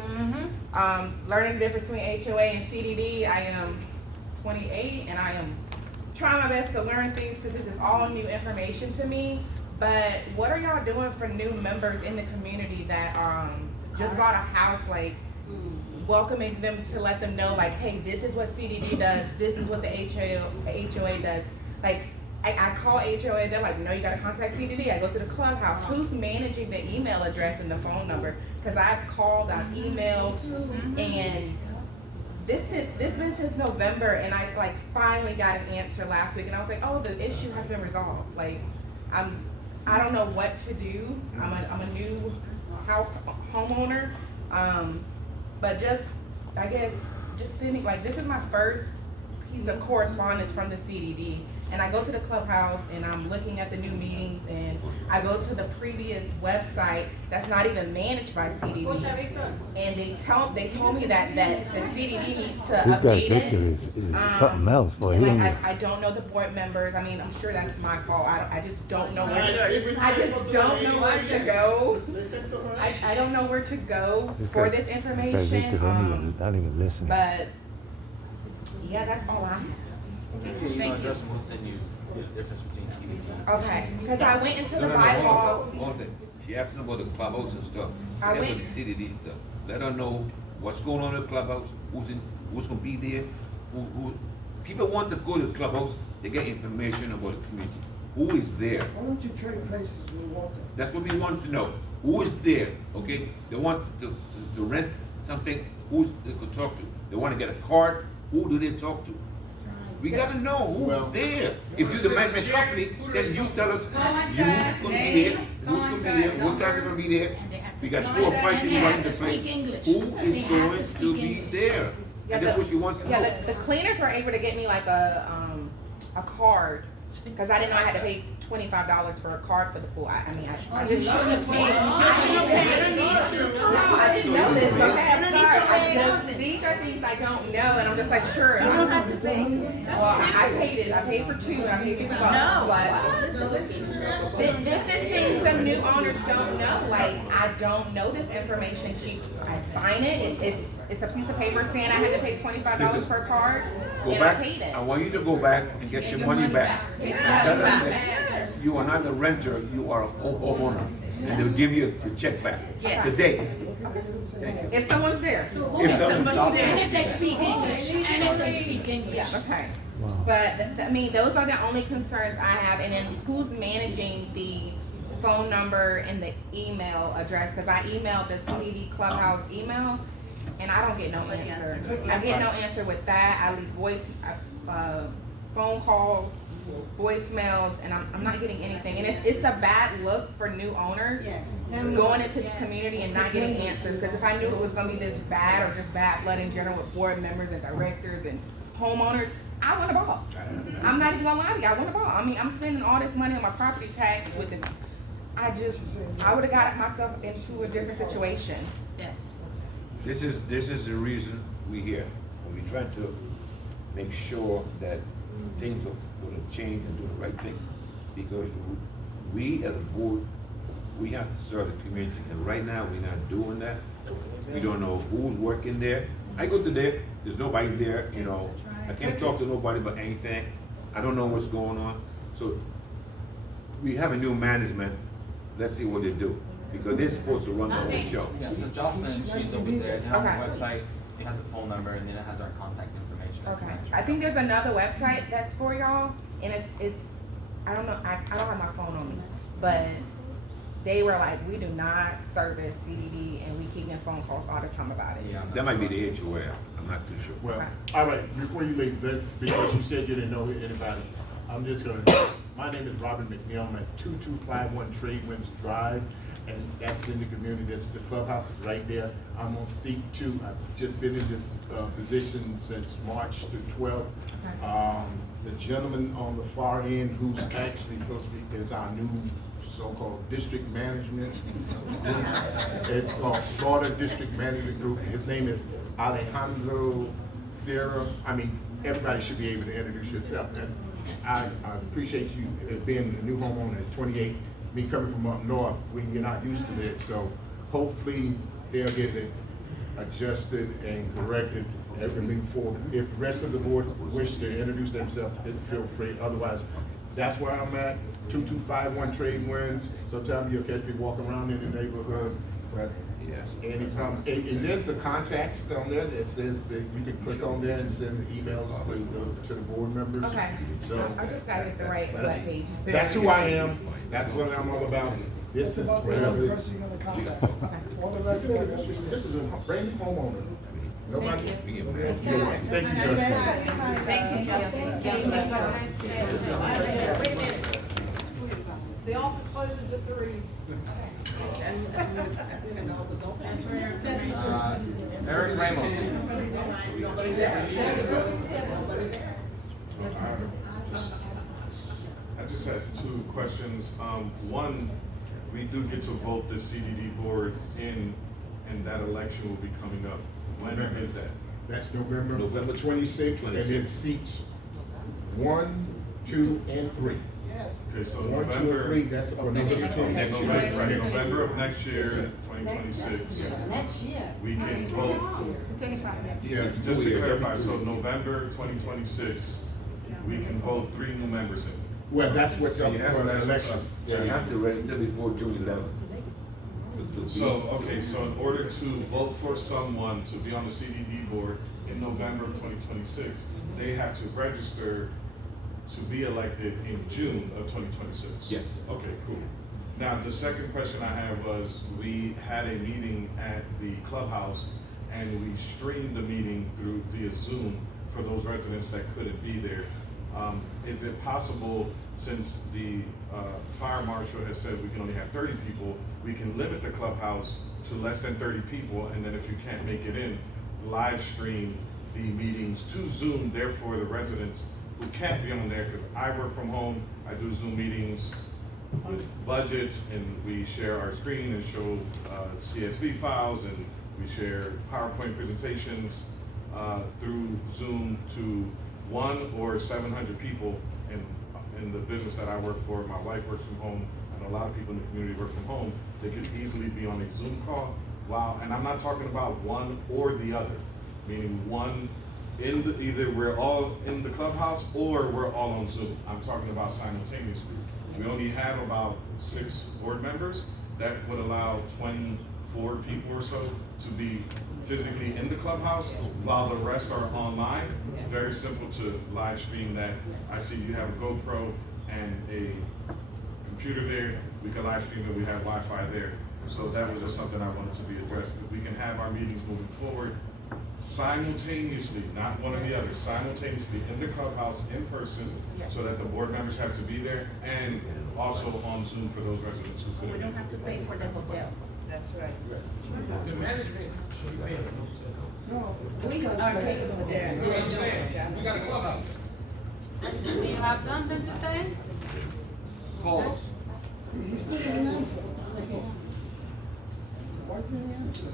Learning the difference between HOA and C.D.D. I am 28, and I am trying my best to learn things because this is all new information to me. But what are y'all doing for new members in the community that just bought a house, like welcoming them to let them know, like, hey, this is what C.D.D. does, this is what the HOA does. Like, I call HOA, they're like, no, you gotta contact C.D.D. I go to the clubhouse. Who's managing the email address and the phone number? Because I've called, I've emailed, and this been since November, and I like finally got an answer last week, and I was like, oh, the issue has been resolved. Like, I don't know what to do. I'm a new homeowner, but I guess sending, like, this is my first piece of correspondence from the C.D.D. And I go to the clubhouse and I'm looking at the new meetings, and I go to the previous website that's not even managed by C.D.D. And they told me that the C.D.D. needs to This guy update Victor it. is something else, boy. He And don't I don't know the board members. I mean, I'm sure that's my fault. I just don't know where to go. I don't know where to go for this Victor information. don't even listen. But yeah, that's all I have. Email address and we'll send you the difference between CDTs. Okay, because I went into the bylaws. Hold on a second. She asking about the clubhouse and stuff. I That went- was the CDD stuff. Let her know what's going on in the clubhouse, who's gonna be there, who people want to go to the clubhouse, they get information about the community. Who is there? Why don't you trade places with Walter? That's what we want to know. Who is there, okay? They want to rent something, who's they could talk to. They want to get a card, who do they talk to? We gotta know who's there. If you're the management company, then you tell us who's gonna be there, who's gonna be there, what time they're gonna be there. We got 4 or 5 people running the place. Who is going to be there? And that's what you want to know. Yeah, the cleaners were able to get me like a card, because I didn't know I had to pay $25 for a card for the pool. I mean, I just shouldn't have paid. I didn't know this, okay, I'm sorry. These are things I don't know, and I'm just like, sure. You don't have to pay. Well, I paid it. I paid for 2, and I paid $50. No. But this is things some new owners don't know. Like, I don't know this information. I sign it. It's a piece of paper saying I had to pay $25 per card, Go and back, I paid it. I want you to go back and get your money back. Tell them that you are not a renter, you are a homeowner, and they'll give you a check back today. If someone's there. If someone's there. And if they speak English, and if they speak English. Okay. But, I mean, those are the only concerns I have, and then who's managing the phone number and the email address? Because I emailed the C.D.D Clubhouse email, and I don't get no answer. I get no answer with that. I leave phone calls, voicemails, and I'm not getting anything. And it's a bad look for new owners going into this community and not getting answers. Because if I knew it was gonna be this bad or just bad blood in general with board members and directors and homeowners, I want a ball. I'm not even gonna lie to you, I want a ball. I mean, I'm spending all this money on my property tax with this. I would've got myself into a different situation. Yes. This is the reason we're here. We're trying to make sure that things are gonna change and do the right thing. Because we as a board, we have to serve the community, and right now we're not doing that. We don't know who's working there. I go to there, there's nobody there, you know. I can't talk to nobody about anything. I don't know what's going on. So we have a new management. Let's see what they do. Because they're supposed to run the whole show. Yeah, so Jocelyn, she's over there, it has Okay. a website, it has the phone number, and then it has our contact information. That's Okay. management. I think there's another website that's for y'all, and it's I don't know, I don't have my phone on me, but they were like, we do not service C.D.D, and we keep getting phone calls all the time about it. Yeah, I'm not That might be sure. the HOA. I'm not too sure. Well, all right, before you leave, because you said you didn't know anybody, I'm just gonna, my name is Robert McNeil, I'm at 2251 Tradewinds Drive, and that's in the community, that's the clubhouse is right there. I'm on seat 2, I've just been in this position since March the 12th. The gentleman on the far end who's actually supposed to be, is our new so-called district management. It's called Florida District Management Group. His name is Alejandro Sierra. I mean, everybody should be able to introduce yourself. And I appreciate you being a new homeowner at 28. Me coming from up north, you're not used to it. So hopefully they'll get it adjusted and corrected as we move forward. If the rest of the board wish to introduce themselves, feel free. Otherwise, that's where I'm at. 2251 Tradewinds. Sometimes you'll catch me walking around in the neighborhood. But Yes. any problem, and there's the contacts down there that says that you can click on there and send emails to the board members. Okay. So I just gotta get the right webpage. that's who I am. That's what I'm all about. This is About the where one person you're gonna contact. All the rest of it. this is a brand new homeowner. Nobody. We get mad. You're welcome. Thank you, Justin. The office closes at 3. Eric Ramos. I just had 2 questions. One, we do get to vote the C.D.D board in, and that election will be coming up. When is that? That's November 26th, and it seats 1, 2, and 3. Okay, so 1, 2, and November. 3, that's for next year. Right, November of next year, 2026. Next year. We can vote, yes, just to clarify, so November 2026, we can vote 3 new members in. Well, that's what's up You for the have, election. so you have to register before June 11th. So, okay, so in order to vote for someone to be on the C.D.D board in November of 2026, they have to register to be elected in June of 2026? Yes. Okay, cool. Now, the second question I had was, we had a meeting at the clubhouse and we streamed the meeting through via Zoom for those residents that couldn't be there. Is it possible, since the fire marshal has said we can only have 30 people, we can limit the clubhouse to less than 30 people, and then if you can't make it in, live stream the meetings to Zoom, therefore the residents who can't be on there, because I work from home, I do Zoom meetings with budgets, and we share our screen and show CSV files, and we share PowerPoint presentations through Zoom to 1 or 700 people in the business that I work for. My wife works from home, and a lot of people in the community work from home. They could easily be on a Zoom call. Wow, and I'm not talking about one or the other, meaning one in the, either we're all in the clubhouse or we're all on Zoom. I'm talking about simultaneously. We only have about 6 board members. That would allow 24 people or so to be physically in the clubhouse while the rest are online. It's very simple to live stream that. I see you have a GoPro and a computer there. We can live stream it, we have Wi-Fi there. So that was just something I wanted to be addressed. If we can have our meetings moving forward simultaneously, not one or the other, simultaneously in the clubhouse in person, so that the board members have to be there, and also on Zoom for those residents who couldn't. We don't have to pay for the hotel. That's right. The management should be paying for those. No. We are paying for that. That's what I'm saying. We got a clubhouse. Do we have something to say? Pause. He still didn't answer. Why didn't he answer?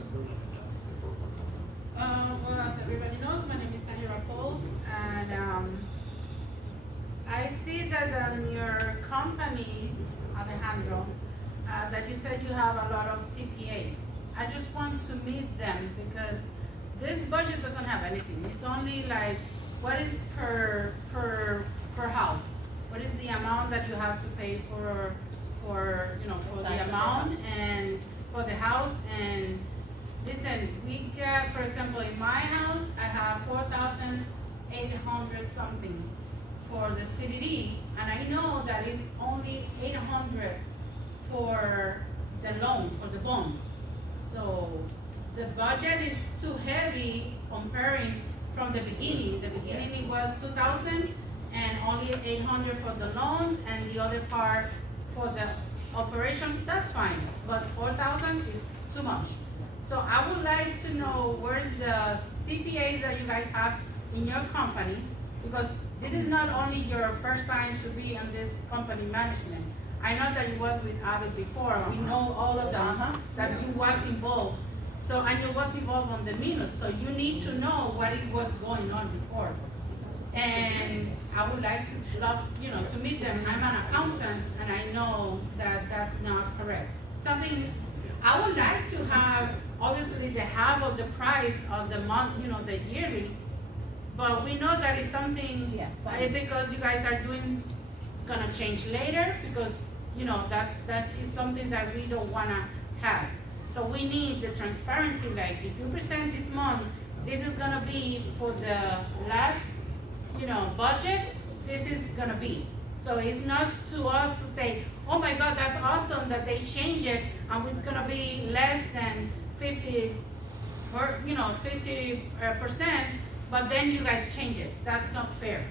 Well, as everybody knows, my name is Sahira Pauls, and I see that in your company, Alejandro, that you said you have a lot of CPAs. I just want to meet them because this budget doesn't have anything. It's only like, what is per house? What is the amount that you have to pay for the amount and for the house? And listen, we get, for example, in my house, I have 4,800 something for the C.D.D, and I know that it's only 800 for the loan, for the bond. So the budget is too heavy comparing from the beginning. The beginning it was 2,000 and only 800 for the loans and the other part for the operation. That's fine, but 4,000 is too much. So I would like to know where's the CPAs that you guys have in your company, because this is not only your first time to be in this company management. I know that you was with Avid before. We know all of them, that you was involved. So, and you was involved on the minutes, so you need to know what it was going on before. And I would like to love, to meet them. I'm an accountant, and I know that that's not correct. Something, I would like to have, obviously, the half of the price of the month, the yearly, but we know that it's something, because you guys are gonna change later, because, that's is something that we don't wanna have. So we need the transparency, like, if you present this month, this is gonna be for the last, budget, this is gonna be. So it's not to us to say, oh my God, that's awesome that they change it, and it's gonna be less than 50%, but then you guys change it. That's not fair.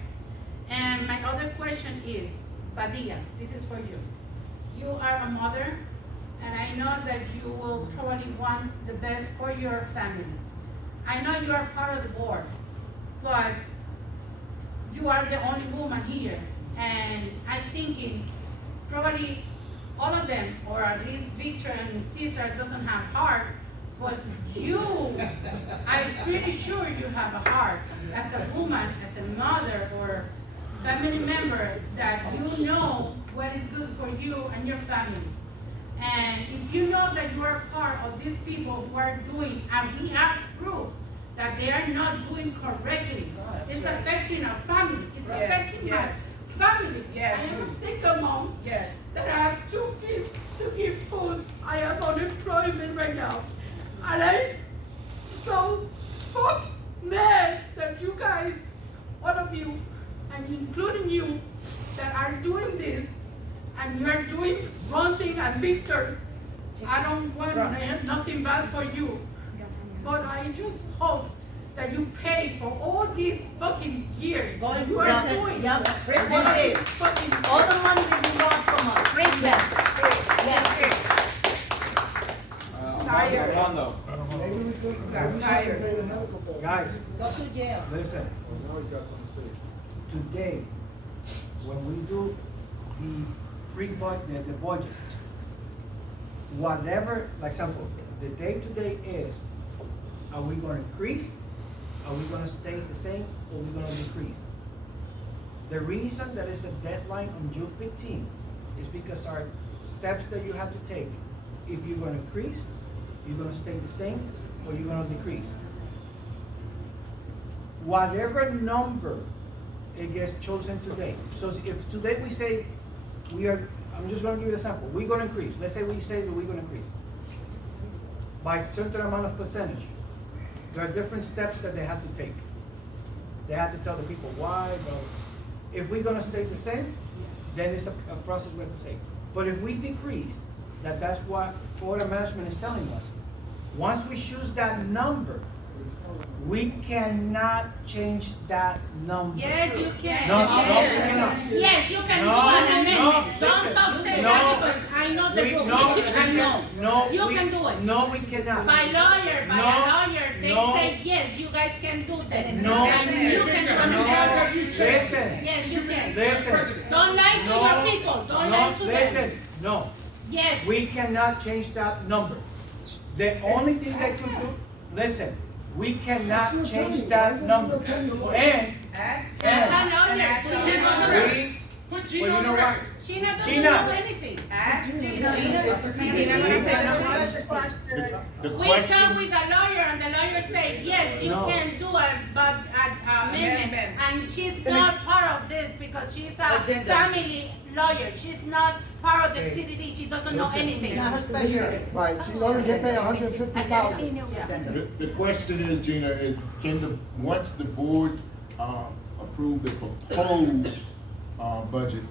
And my other question is, Padilla, this is for you. You are a mother, and I know that you will probably want the best for your family. I know you are part of the board, but you are the only woman here, and I'm thinking probably all of them, or at least Victor and Cesar doesn't have heart, but you, I'm pretty sure you have a heart as a woman, as a mother, or family member, that you know what is good for you and your family. And if you know that you are part of these people who are doing, and we have proof that they are not doing correctly, it's affecting our family, it's affecting my family. I am a single mom that I have 2 kids to give food. I am on unemployment right now. And I'm so mad that you guys, all of and Victor, I don't want nothing bad for you, but I just hope that you pay for all these fucking years while you are doing Yep. all these fucking All the money that you lost from us, bring them. Yes. Tired. Maybe we could, maybe we should pay the medical bill. Guys, Go to jail. listen, today, when we do the pre-budget, the budget, whatever, like example, the day-to-day is, are we gonna increase? Are we gonna stay the same, or are we gonna decrease? The reason that it's a deadline on June 15th is because our steps that you have to take, if you're gonna increase, you're gonna stay the same, or you're gonna decrease. Whatever number it gets chosen today. So if today we say I'm just gonna give you an example, we're gonna increase, let's say we say that we're gonna increase by a certain amount of percentage. There are different steps that they have to take. They have to tell the people why, but if we're gonna stay the same, then it's a process we have to take. But if we decrease, that's what Florida management is telling us. Once we choose that number, we cannot change that number. Yes, you can. No, Yes. no, we cannot. Yes, you can No, do an no, amendment. Don't listen. stop saying No, that because I know the we- rule. no, we I can- know. no, You we- can do it. No, we cannot. By a lawyer, No, they no. say, yes, you guys can do that. No. And you can do No. it. Listen. Yes, you can. Listen. Don't lie to No. your people. Don't lie to them. Listen, no. Yes. We cannot change that number. The only thing they can do, listen, we cannot change that number. And, As a lawyer, she doesn't know. Put well, Gina you on know the what? record. She doesn't Gina. know anything. Ask Gina. The We question, talk with a lawyer and the lawyer say, yes, you No. can do an amendment. And she's not part of this because she's a Addendum. family lawyer. She's not part of the Okay. CDD. She doesn't know Listen. anything. Right, she's only getting paid $150,000. The question is, Gina, once the board, approve the proposed, budget,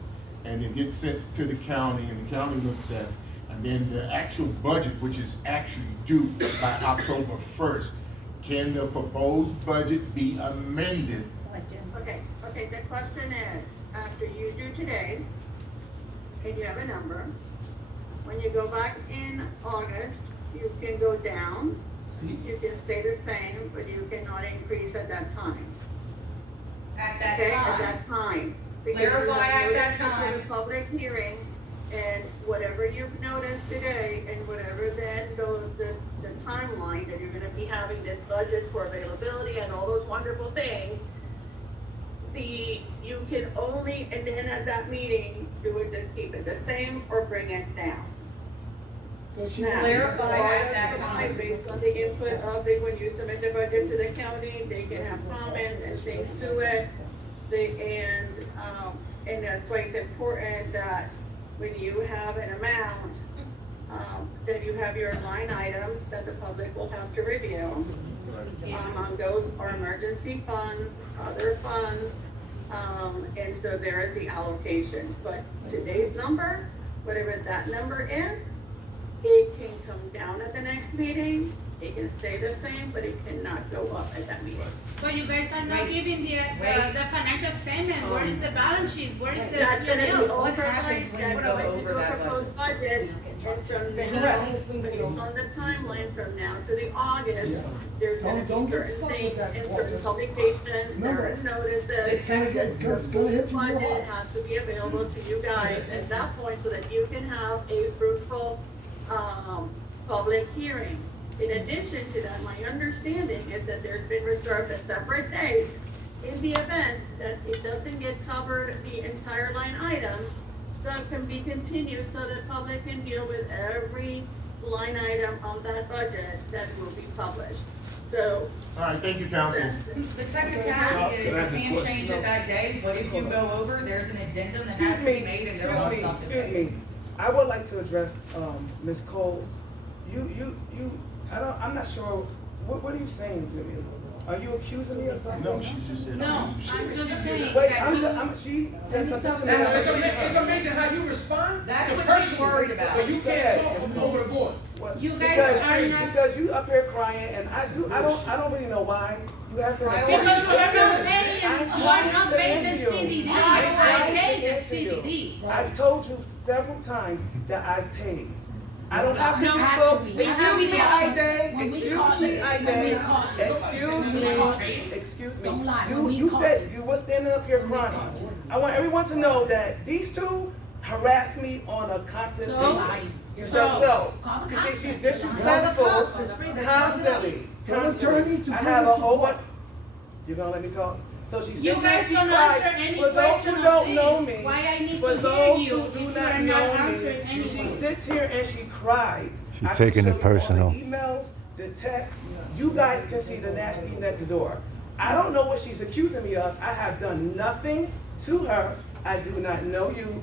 and it gets sent to the county, and the county looks at it, and then the actual budget, which is actually due by October 1st, can the proposed budget be amended? Okay, the question is, after you do today, and you have a number, when you go back in August, you can go down, you can stay the same, but you cannot increase at that time. At that Okay, at time. that time. Because Clarify you have at that noticed time. the public hearing, and whatever you've noticed today, and whatever then goes, the timeline that you're gonna be having this budget for availability and all those wonderful things, you can only, and then at that meeting, you would just keep it the same or bring it down. Now, Clarify at that time. based on the input of when you submit the budget to the county, they can have comments and things to it. And that's why it's important that when you have an amount, that you have your line items that the public will have to review. Among those are emergency funds, other funds, and so there is the allocation. But today's number, whatever that number is, it can come down at the next meeting, it can stay the same, but it cannot go up at that meeting. But you guys are not giving the financial statement. Where is the balance sheet? Where is the That's gonna be P&L? What happens when you go over that proposed budget, and from the, based on the timeline from now to the August, there's gonna Don't be get certain stuck with things that in clause. certain publications, Remember, certain notices. it's gonna hit you real Budget hard. has to be available to you guys at that point so that you can have a fruitful, public hearing. In addition to that, my understanding is that there's been reserved a separate date in the event that it doesn't get covered, the entire line item, that can be continued so that public can deal with every line item on that budget that will be published. So. All right, thank you, council. The technicality is you can't change it that day, but if you go over, there's an addendum that has to be made and there are something. Excuse me, I would like to address, Ms. Coles. I'm not sure, what are you saying to me? Are you accusing me of something? No, she just said. No, I'm just saying Wait, that you. she said something to me. It's amazing how you respond. That's to what she's personal, worried about. But you can't talk from over the board. You guys are not. Because you up here crying, and I don't really know why. You have to. Because we're not paying, I'm we're trying not to paying answer the you. C.D.D. I'm I trying to paid the answer you. C.D.D. I've told you several times that I've paid. I don't have to You don't have disclose. to be. Excuse me, Ida. When we Excuse caught me, you. Ida. When we caught you. Excuse me. Don't lie. When we You caught said you. you were standing up here crying. I want everyone to know that these two harass me on a constant basis. So, she's disrespectful constantly. Tell the attorney to I bring have us a to whole court. bunch. You gonna let me talk? So she You sits guys and she don't cries. answer any For those question who of don't know this. me, Why I need for to those hear you who if do you not are not know answering me, anything? she sits here and she cries. She's I can taking show it you all personal. the emails, the texts. You guys can see the nasty at the door. I don't know what she's accusing me of. I have done nothing to her. I do not know you.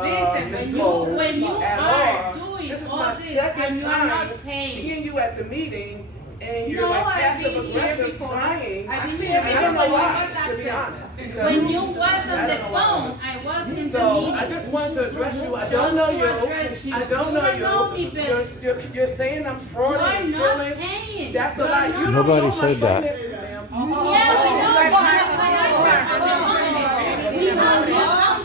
Listen, Ms. when Cole, you at are all. doing This is all my this second and you are time not paying. seeing you at the meeting and you're No, like I've passive been here aggressive before. crying. I've been here I before don't know when you why, was to be absent. honest. because When you was I on the don't know why. phone, I was in the So meeting. I just wanted to address you. I Just don't know to you. address you. I don't You know don't know me, you. but You're saying I'm frauding you are and not stealing. paying. That's a You are lie. not You don't Nobody know my said that. finances, ma'am. Yeah, we know, but we have the accountant.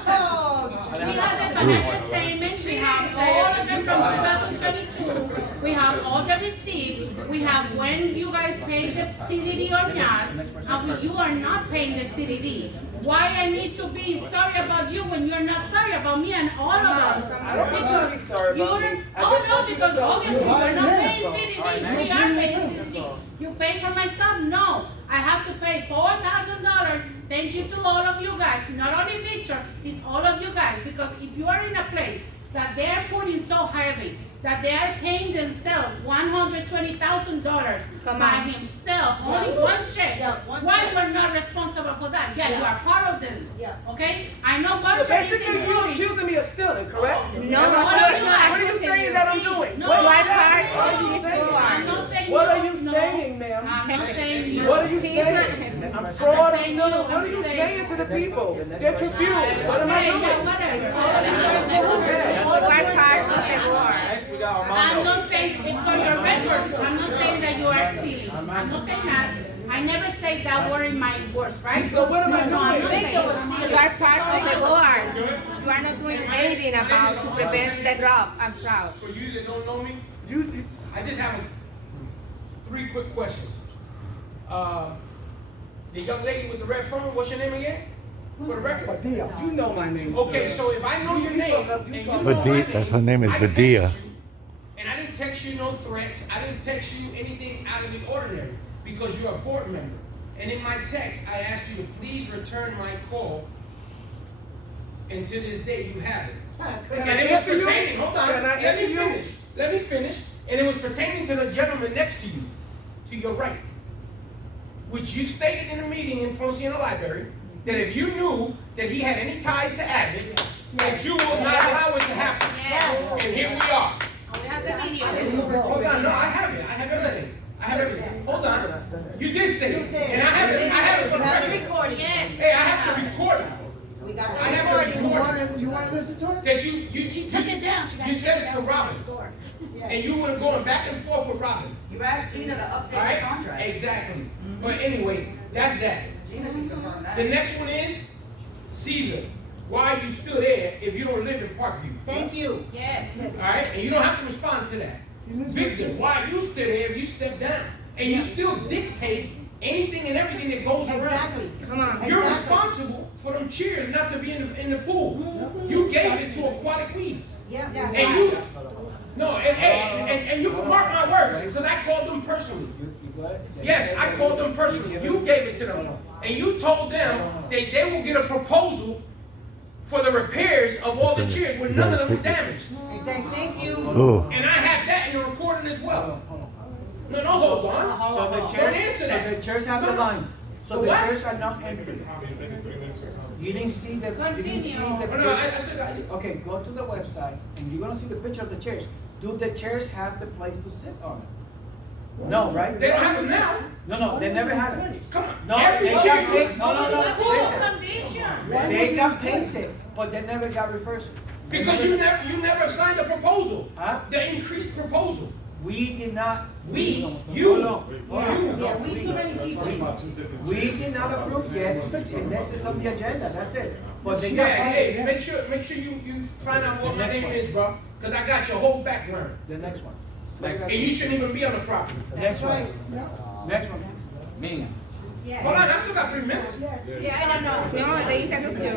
We have the financial statements, we have all of them from 2022. We have all the receipts, we have when you guys paid the C.D.D. or not, and you are not paying the C.D.D. Why I need to be sorry about you when you're not sorry about me and all of us? I don't want to be sorry about you. Because obviously you're not paying C.D.D. We are paying C.D.D. You pay for my stuff? No. I have to pay $4,000. Thank you to all of you guys. Not only Victor, it's all of you guys. Because if you are in a place that they are putting so heavy, that they are paying themselves $120,000 by himself, only one check. Why we're not responsible for that? Yeah, you are part of them. Okay? I know So budget is basically, you're included. accusing me of stealing, correct? No, Am I she right? is not What are you accusing saying you. that I'm doing? No, What You are is that? part What of are you this saying? board. I'm not saying What are no, you no. saying, ma'am? I'm not saying you. What are you She's saying? not- I'm fraud. I'm saying No, you. what are you I'm saying- saying to the people? They're confused. What am I Okay, doing? yeah, whatever. You are part of the board. Next we got I'm not saying, for your record, I'm not saying that you are stealing. I'm not saying that. I never say that word in my words, right? So what am I No, I'm not doing? saying that. You are part of the board. You are not doing anything about to prevent the drop. I'm proud. For you that don't know me, You, I just have three quick questions. The young lady with the red phone, what's your name again? For the record? Padilla. you know my name. Okay, sir. so if I know your You name, talk up- and you you talk know up. my Padilla, that's her name is I text Padilla. you, and I didn't text you no threats, I didn't text you anything out of the ordinary, because you're a board member. And in my text, I asked you to please return my call, and to this day, you haven't. Can And I it was answer you? pertaining, hold on, Can I let answer me you? finish, let me finish. And it was pertaining to the gentleman next to you, to your right, which you stated in a meeting in Ponciano Library, that if you knew that he had any ties to Abbott, that you would not allow it to happen. Yes. And here we are. We have the video. Hold on, no, I have it, I have everything. I have everything. Hold on. You did say it, and I have it for the record. Yes. Hey, I have to record it. We got I have to record it. You wanna listen to it? That you Took it down. She got you said it to Robin, and you were going back and forth with Robin. You asked Gina to update the Alright? contract. Exactly. But anyway, that's that. Gina can confirm that. The next one is Caesar. Why are you still there if you don't live in Parkview? Thank you. Yes. Alright? And you don't have to respond to that. Victor, why are you still there if you step down? And you still dictate anything and everything that goes around. Exactly. Come on. You're responsible for them cheers not to be in the pool. You gave it to Aquatic Weeds. Yeah. And you, no, and you can mark my words, because I called them personally. Yes, I called them personally. You gave it to them. And you told them that they will get a proposal for the repairs of all the chairs when none of them were damaged. Thank you. Oh, And I have that in the recording as well. No, hold on. So the Don't chairs, answer so that. the chairs have the No. lines. So The the what? chairs are not empty. You didn't see the, you didn't see Continue. the. Oh, no, I still got it. Okay, go to the website and you're gonna see the picture of the chairs. Do the chairs have the place to sit on it? No, right? They don't have them now. No, they never had it. Come on. No, Every they got chief- paid, no, Condition. they got paid, but they never got reversed. Because you never signed a proposal. Huh? The increased proposal. We did not. We, No, you. no. Yeah, we too many people. We did not approve yet, and this is on the agenda, that's it. But they got Yeah, paid. hey, make sure you find out what my name is, bro. Cause I got your whole background. The next one. And you shouldn't even be on the property. Next one. Next one. Me. Hold on, I still got 3 minutes. Yeah, I know. No, te interrumpió.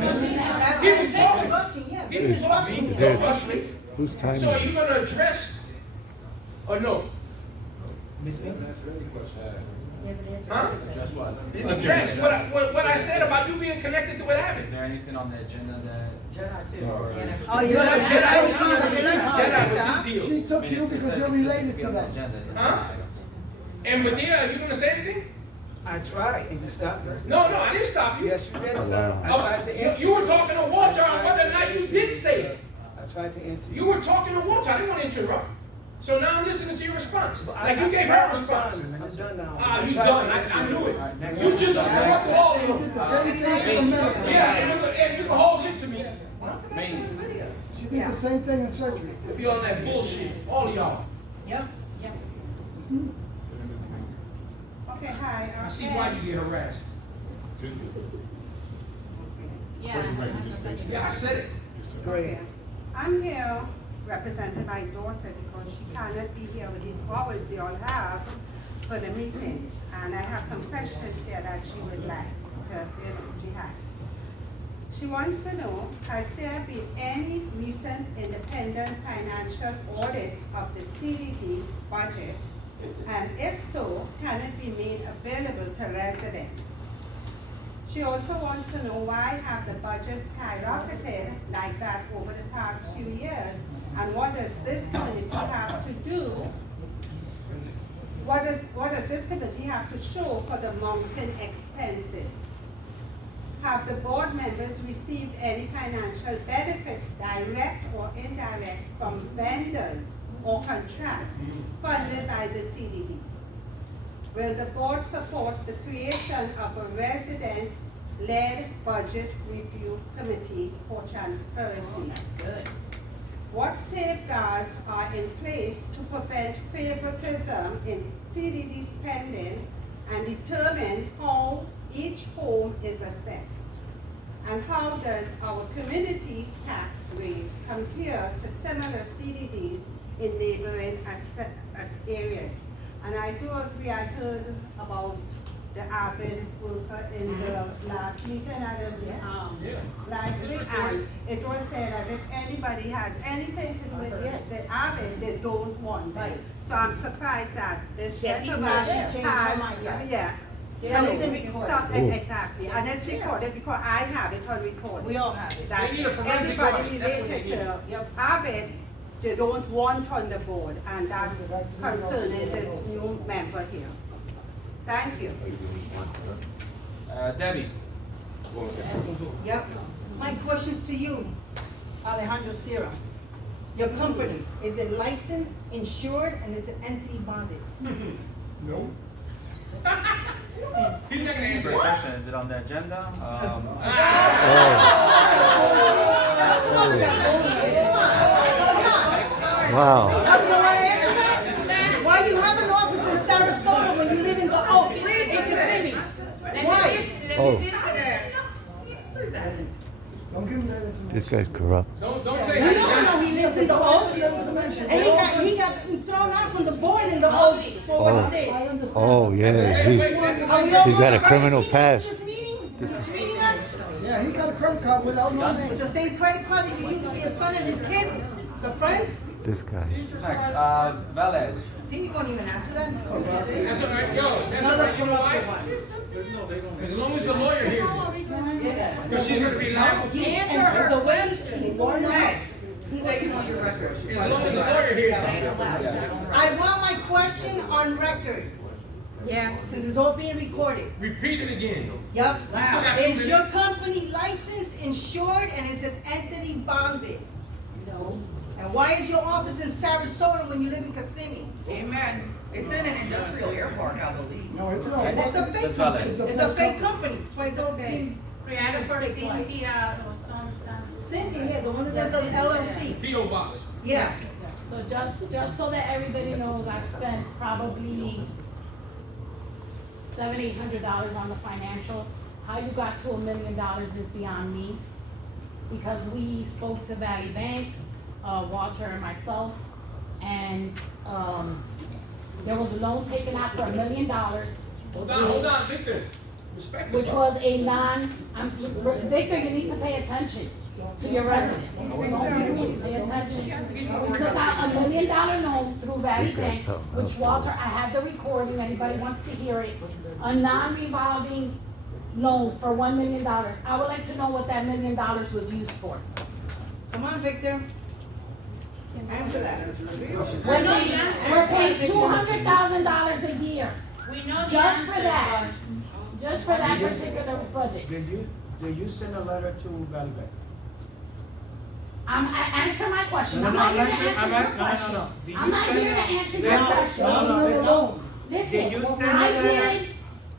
He was talking. He was talking. Don't rush me. Whose time So are is you it? gonna address or no? Miss Pink? Huh? Address what? Address what I said about you being connected to what happened. Is there anything on the agenda that? Oh, You're not Jedi was his deal. She took you because you're related to them. Huh? And Medea, are you gonna say anything? I tried, and you stopped me. No, I didn't stop you. Yes, you did, sir. I tried to answer You were talking to Walter on whether or not you did say it. I tried to answer You were talking to Walter. I didn't want to interrupt. So now I'm listening to your response. Like you gave her a response. I'm done now. Ah, you done. I knew it. You just interrupted all of She them. did the same thing to the medical. Yeah, and you can hold it to me. She did the same thing in surgery. Be on that bullshit, all of y'all. Yep. Okay, hi. I see why you get harassed. Yeah, I said it. Okay. I'm here representing my daughter because she cannot be here with these hours you all have for the meetings. And I have some questions here that she would like to, she has. She wants to know, has there been any recent independent financial audit of the C.D.D budget? And if so, can it be made available to residents? She also wants to know why have the budget skyrocketed like that over the past few years? And what does this committee have to do? What does this committee have to show for the mounting expenses? Have the board members received any financial benefit, direct or indirect, from vendors or contracts funded by the C.D.D? Will the board support the creation of a resident-led budget review committee for transparency? Good. What safeguards are in place to prevent favoritism in C.D.D spending and determine how each home is assessed? And how does our community tax rate compare to similar C.D.Ds in neighboring areas? And I do agree, I heard about the avid worker in the last meeting at the library, and it was said that if anybody has anything to do with the avid, they don't want it. So I'm surprised that this gentleman has, yeah. And it's recorded. Exactly, and it's recorded because I have it on recording. We all have it. That They need a forensic anybody audit. That's what they related need. to avid, they don't want on the board, and that's concerning this new member here. Thank you. Debbie. Yep. My question's to you, Alejandro Sierra. Your company, is it licensed, insured, and is it entity bonded? No. He's not gonna answer Great that. question. Is it on the agenda? Wow. Why you have an office in Sarasota when you live in the Oaks, in Kissimmee? Why? Oh, Don't give him that information. this guy's corrupt. Don't say You don't know he lives in the Oaks, and he got thrown out from the board in the Oaks for what he did. I understand. Oh, yeah. He's got a criminal past. You're treating us Yeah, he got a credit card without no with name. the same credit card that you use for your son and his kids, the friends? This guy. Next, Velez. See, you won't even answer that. That's all right, yo, that's all right, you know why? As long as the lawyer hears me. Because she's gonna be liable. Answer her The question. Why not? He's taking on your record. As long as the lawyer hears me. I want my question on record, Yes. since it's all being recorded. Repeat it again. Yep. You still got 2 Is your minutes. company licensed, insured, and is it entity bonded? No. And why is your office in Sarasota when you live in Kissimmee? Amen. It's in an industrial air park, I believe. No, it's not. And it's a fake company, it's a fake company, that's why it's all being. Created for fake like. Cynthia or something. Cindy, yeah, the one that does the LLC. P.O. Box. Yeah. So just so that everybody knows, I've spent probably $700-800 on the financials. How you got to $1 million is beyond me. Because we spoke to Valley Bank, Walter and myself, and, there was a loan taken out for $1 million. Hold on, Victor. Respect Which was a Victor, you need to pay attention to your residents. Pay attention. We took out $1 million loan through Valley Bank, which Walter, I have the recording, anybody wants to hear it. A non-revolving loan for $1 million. I would like to know what that $1 million was used for. Come on, Victor. Answer that. We're paying $200,000 a year. We know the Just for answer, that. Just for that particular budget. Did you send a letter to Valley Bank? Answer my question. No, I'm no, not here I'm to not- answer I'm your not- no, no, question. no. Did I'm you not send here to it? answer your No, question. no. Listen, Did you send I a letter? did.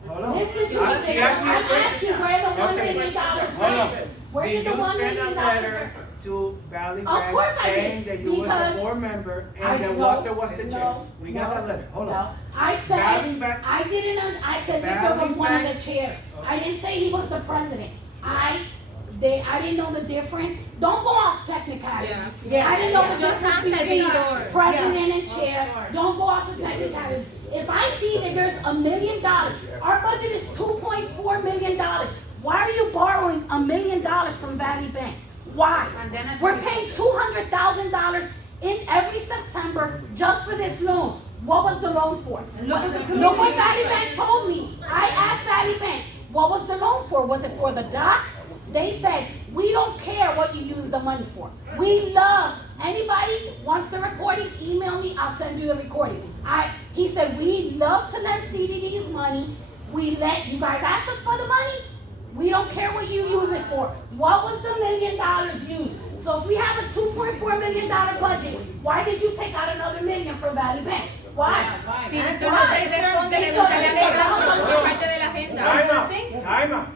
Hold on. Listen to She me, asked me a I'm question. asking where the $1 Okay. million Hold on. went. Where did Did the you $1 send a million letter to Valley Of Bank course I saying did, that you was a because board member I and that know- Walter was the chair? no, We got that letter. Hold no. on. I Valley said, Bank- I said Victor Valley was one of Bank- the chairs. I didn't say he was the president. I didn't know the difference. Don't go off technicality. Yeah. I didn't know the Just difference answer between the president and chair. Don't go off of technicality. If I see that there's $1 million, our budget is $2.4 million. Why are you borrowing $1 million from Valley Bank? Why? We're paying $200,000 in every September just for this loan. What was the loan for? Look what Valley Bank told me. I asked Valley Bank, what was the loan for? Was it for the dock? They said, we don't care what you use the money for. We love, anybody wants the recording, email me, I'll send you the recording. He said, we love to lend C.D.D's money. You guys ask us for the money. We don't care what you use it for. What was the $1 million used? So if we have a $2.4 million budget, why did you take out another $1 million from Valley Bank? Why? Si tú no te respondes, le gustaría alegar por parte de la agenda. Time out.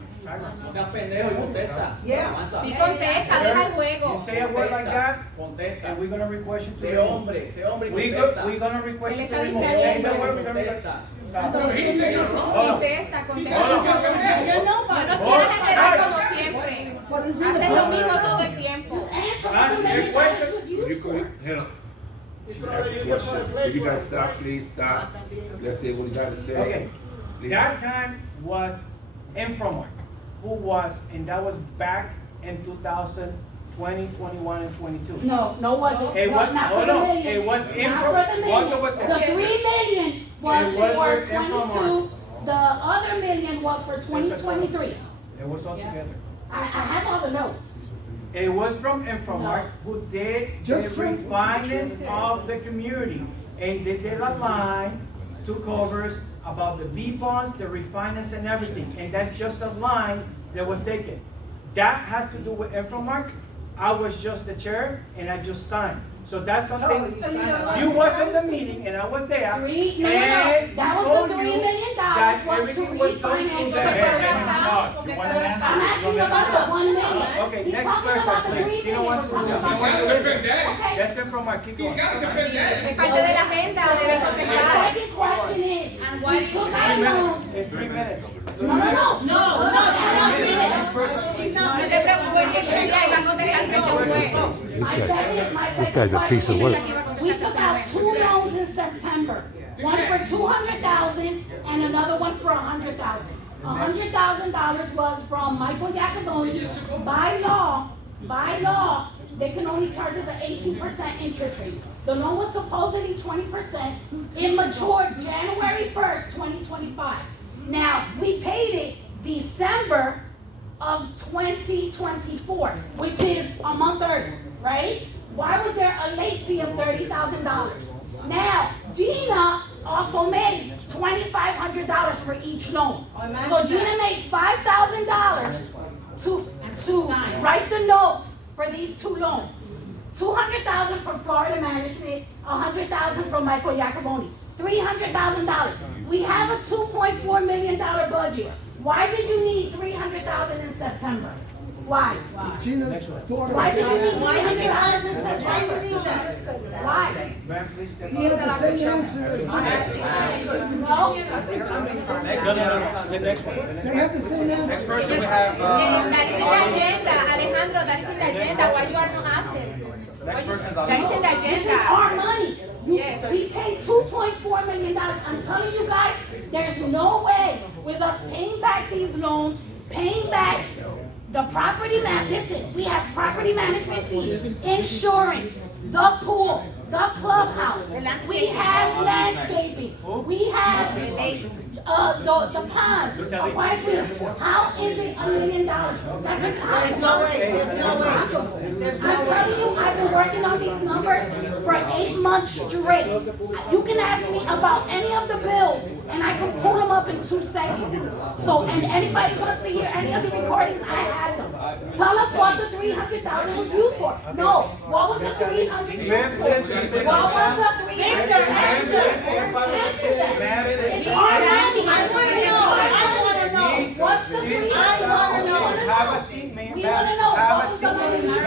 Seas pendejo y contesta. Yeah. Si contesta, deja el juego. You say a word like that, Contesta. and we're gonna request you to Sé remove. hombre y We're contesta. gonna request Él you to está remove. diciendo- Say the word, we're gonna Contesta. He said you're wrong. Contesta, contesta. No quieres enredar como siempre. Haces lo mismo todo el tiempo. Ask me a question. You could, hang on. Ask a question. If you guys stop, please stop. Let's say what you gotta say. Okay, Please. that time was Infomart, and that was back in 2020, 21, and 22. No, wasn't. It was, Not for hold the on, million. it was Not for the Walter was million. The $3 million was It was for with Infomart. 22. The other $1 million was for 2023. It was all together. I have all the notes. It was from Infomart who did the Just say- refinance of the community. And they did a line to covers about the B bonds, the refinance and everything. And that's just a line that was taken. That has to do with Infomart. I was just the chair and I just signed. So that's something, you was in the meeting and I was there. That and was the $3 told you million that was to everything was done refinance. through the I'm asking about the $1 million. Okay, He's next talking person, about the please. $3 You know million. what? We're talking You about gotta the defend that. Okay. That's Infomart, keep You going. gotta defend that. Es parte de la agenda, debes My contestar. second question is, why we do took you- out a loan. It's 3 minutes. She's No te preocupes que ese día iba a contestar después. My This second guy's a piece of question work. is, we took out 2 loans in September. One for $200,000 and another one for $100,000. $100,000 was from Michael Iacoboni. By law, they can only charge us an 18% interest rate. The loan was supposedly 20%. It matured January 1st, 2025. Now, we paid it December of 2024, which is a month early, right? Why was there a late fee of $30,000? Now, Gina also made $2,500 for each loan. So Gina made $5,000 to write the notes for these 2 loans. 200,000 from Florida Management, 100,000 from Michael Iacoboni, $300,000. We have a $2.4 million budget. Why did you need 300,000 in September? Why? Gina's daughter. Why did you need 300,000 in September? Why? He has the same answer. No? The next one. They have the same answer. That is in the agenda, Alejandro, that is in the agenda, why you are not asking? Next person's on. That is in the This is agenda. our money. Yes. We paid $2.4 million. I'm telling you guys, there's no way with us paying back these loans, paying back the property listen, we have property management fees, insurance, the pool, the clubhouse, we have landscaping, we have the ponds. How is it $1 million? That's impossible. There's no way. I'm telling you, I've been working on these numbers for 8 months straight. You can ask me about any of the bills, and I can pull them up in 2 seconds. So, and anybody wants to hear any of the recordings, I have them. Tell us what the 300,000 was used for. No, what was the 300 used for? What was the 300? Answer that. It's our money. I want to know. What's the 300? We want to know what was the money used for.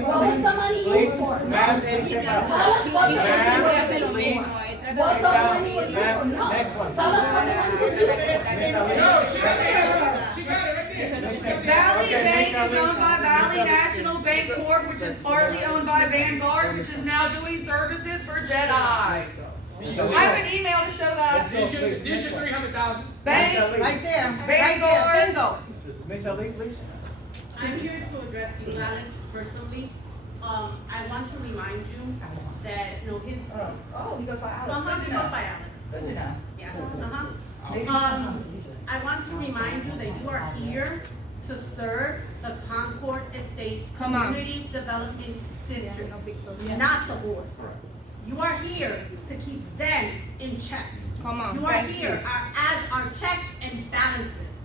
What was the money used for? Tell us what the money was used for. What the money was used for? No. Tell us what the money was used for. No, she got it right there. Valley Bank is owned by Valley National Bank Corp., which is partly owned by Vanguard, which is now doing services for Jedi. I have an email to show that. This your 300,000. Bank, Right there. Vanguard. Bingo. Ms. Ali, please. I'm here to address you, Alex, personally. I want to remind you that, his. He goes by Alex. He goes by Alex. Good to know. Yeah, I want to remind you that you are here to serve the Concord Estate Community Development District, not the board. You are here to keep them in check. You are here as our checks and balances.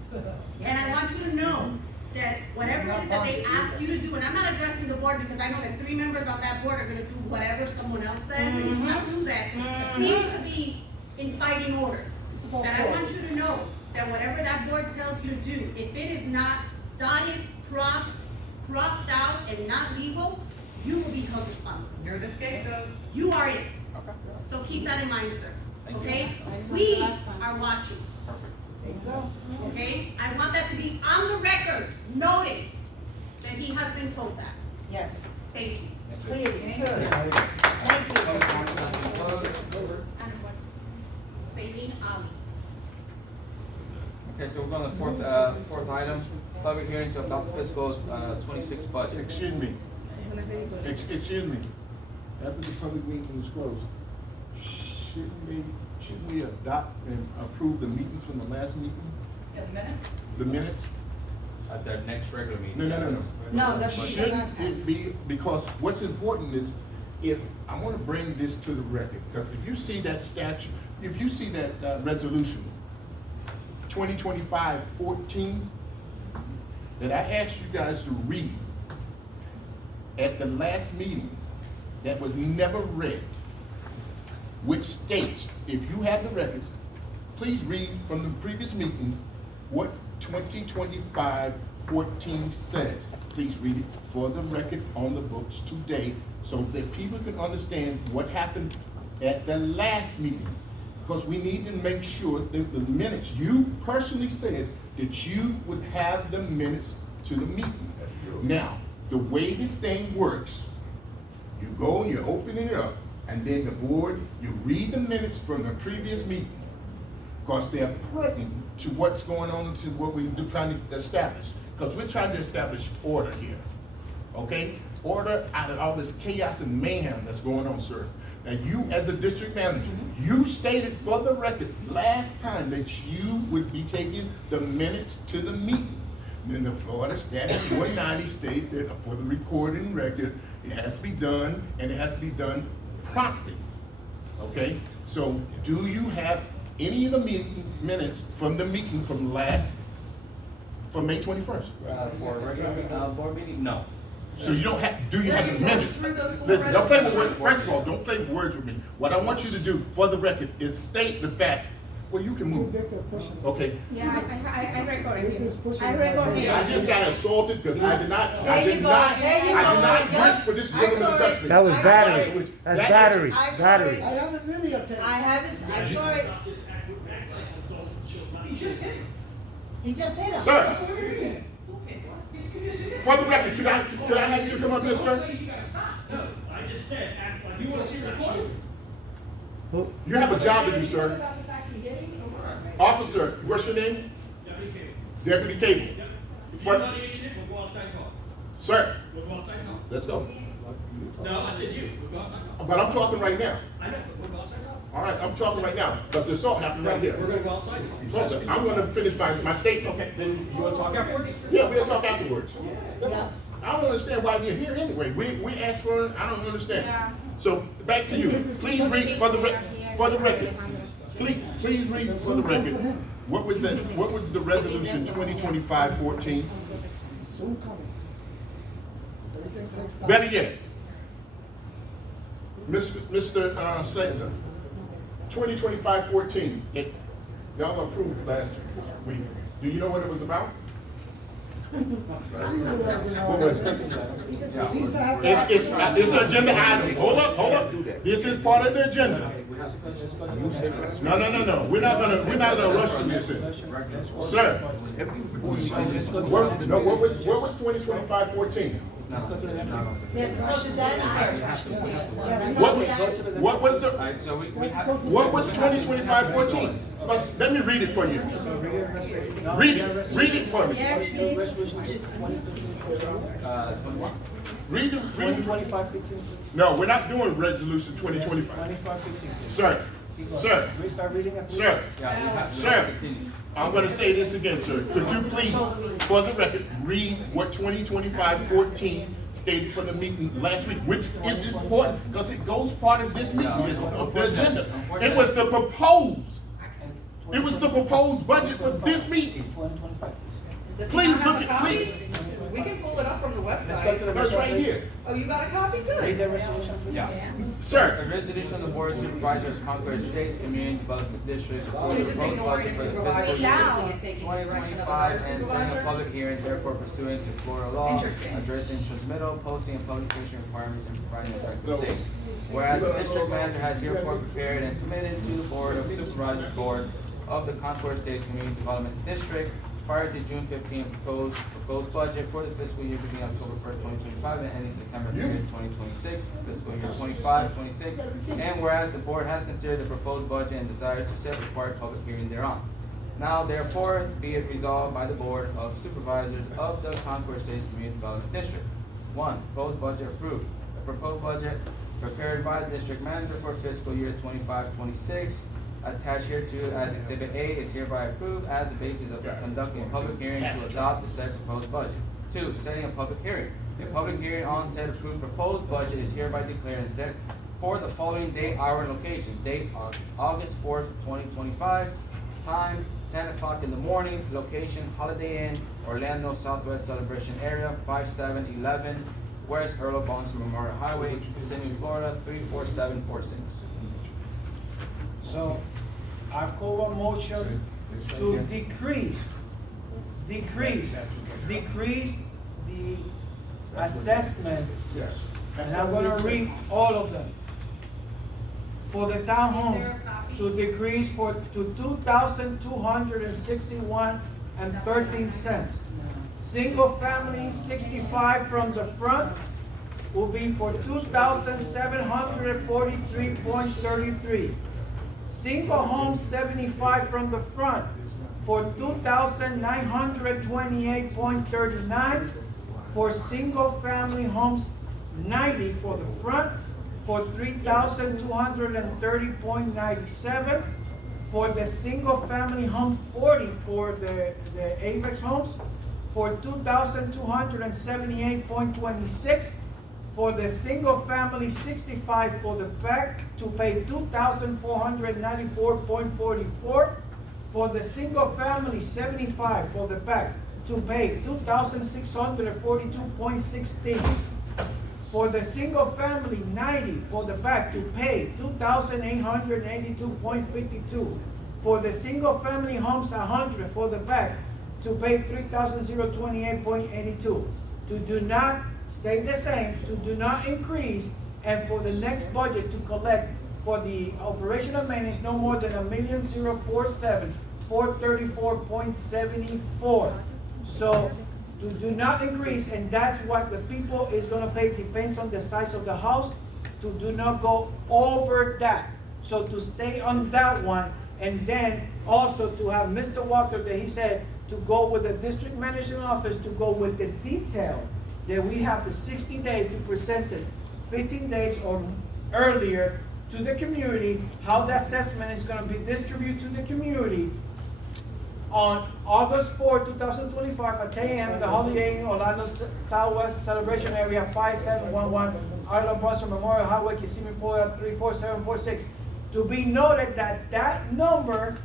And I want you to know that whatever it is that they ask you to do, and I'm not addressing the board because I know that 3 members on that board are gonna do whatever someone else says, and you not do that. Seems to be in fighting order. And I want you to know that whatever that board tells you to do, if it is not dotted, crossed out, and not legal, you will be held responsible. You're the scapegoat. You are it. So keep that in mind, sir. Okay? We are watching. Okay? I want that to be on the record, noted, that he has been told that. Yes. Thank you. Clear. Thank you. Saline Ali. Okay, so we're going to the fourth item, public hearing to adopt the fiscal 26 budget. Excuse me. Excuse me. After the public meeting was closed, shouldn't we adopt and approve the meetings from the last meeting? The minutes? The minutes? At their next regular meeting. No. No, that's what they Shouldn't it be, because what's important is, if, I want to bring this to the record, because if you see that statute, if you see that resolution, 2025-14, that I asked you guys to read at the last meeting, that was never read, which states, if you have the records, please read from the previous meeting what 2025-14 says. Please read it for the record on the books today so that people can understand what happened at the last meeting. Because we need to make sure that the minutes, you personally said that you would have the minutes to the meeting. Now, the way this thing works, you go and you're opening it up, and then the board, you read the minutes from the previous meeting, because they're pertinent to what's going on, to what we're trying to establish. Because we're trying to establish order here, okay? Order out of all this chaos and mayhem that's going on, sir. And you, as a district manager, you stated for the record last time that you would be taking the minutes to the meeting. Then the Florida Statute 190 states that for the recording record, it has to be done, and it has to be done promptly, okay? So do you have any of the minutes from the meeting from May 21st? For a regular board meeting, no. So you don't have, do you Yeah, have you the walked minutes? through those four Listen, don't play with words, resolutions. first of all, don't play with words with me. What I want you to do, for the record, is state the fact, well, you can move. Okay. Yeah, I record it. I record it. I just got assaulted because I did not, There you go, there you go. wish for this gentleman to touch me. That was I battery. saw it. That's That is- battery. I saw Battery. it. I have a videotape. I have it, I saw it. He just hit him. Sir, for the record, could I have you come up here, sir? No, I just said, act like you want to see the recording. You have a job to do, sir. Officer, what's your name? Deputy Cable. If What- you're not issuing it, we'll go outside and talk. Sir, We'll go outside and talk. let's go. No, I said you, we'll go outside and talk. But I'm talking right now. I know, we'll go outside and talk. All right, I'm talking right now, because the assault happened right here. We're gonna go outside and talk. Okay, I'm gonna finish my statement. Okay, then you wanna talk afterwards? Yeah, we'll talk afterwards. Yeah. I don't understand why we're here anyway. We asked for it, I don't understand. Yeah. So, back to you. Please read for the record. Please read for the record. What was the resolution 2025-14? Soon coming. Everything takes time. Better yet, Mr. Slater, 2025-14, y'all approved last week. Do you know what it was about? What was it? It's an agenda item. Hold up. This is part of the agenda. No. We're not gonna rush through this. Sir, what was 2025-14? Yes, so that first. What was 2025-14? Let me read it for you. Read it for me. Read it. 25-15. No, we're not doing resolution 2025. 25-15. Sir, We start reading it. sir, I'm gonna say this again, sir. Could you please, for the record, read what 2025-14 stated for the meeting last week, which is important, because it goes part of this meeting, it's of the agenda. It was the proposed budget for this meeting. 2025. Please look at, Copy? please. We can pull it up from the Let's go website. to the That's right here. Oh, you got a copy? Read Good. the resolution, please. Yeah. Sir, A resolution of the Board of Supervisors of Concord Estates Community Development District supporting You're the just proposed ignoring budget the for the supervisor. fiscal year You can't take any direction of another 2025 and setting a supervisor. public hearing, therefore pursuant to Florida law, Interesting. addressing transmittal, posting, and publication requirements, and providing a No. effective date. Whereas the district manager has herefore prepared and submitted to the Board of Supervisors Board of the Concord Estates Community Development District prior to June 15th proposed budget for the fiscal year beginning October 1st, 2025 and ending September 30th, 2026, fiscal year 25-26. And whereas the board has considered the proposed budget and desires to set required public hearing thereon. Now therefore be it resolved by the Board of Supervisors of the Concord Estates Community Development District. 1. Proposed budget approved. The proposed budget prepared by the district manager for fiscal year 25-26 attached hereto as Exhibit A is hereby approved as the basis of conducting a public hearing to adopt the said proposed budget. 2. Setting a public hearing. A public hearing on said approved proposed budget is hereby declared and set for the following date, hour, and location. Date August 4th, 2025. Time 10 o'clock in the morning. Location Holiday Inn, Orlando Southwest Celebration Area, 5711 West Earl of Bonson Memorial Highway, Kissimmee, Florida, 34746. So, I call a motion to decrease the assessment. And I'm gonna read all of them. For the townhomes, to decrease to 2,261.13 cents. Single family 65 from the front will be for 2,743.33. Single home 75 from the front for 2,928.39. For single family homes 90 for the front for 3,230.97. For the single family home 40 for the Apex homes for 2,278.26. For the single family 65 for the back to pay 2,494.44. For the single family 75 for the back to pay $2,642.16. For the single family, 90 for the back to pay $2,882.52. For the single family homes, 100 for the back to pay $3,028.82. To do not stay the same, to do not increase, and for the next budget to collect for the operation and maintenance no more than $1,047,434.74. So to do not increase, and that's what the people is gonna pay, depends on the size of the house, to do not go over that. So to stay on that one, and then also to have Mr. Walker that he said to go with the district management office, to go with the detail that we have the 60 days to present it, 15 days or earlier to the community, how the assessment is gonna be distributed to the community on August 4, 2025 at 10 a.m. in the Holiday Inn, Orlando Southwest Celebration Area 5711, Arlo Bronson Memorial Highway, Kissimmee, Florida 34746. To be noted that that number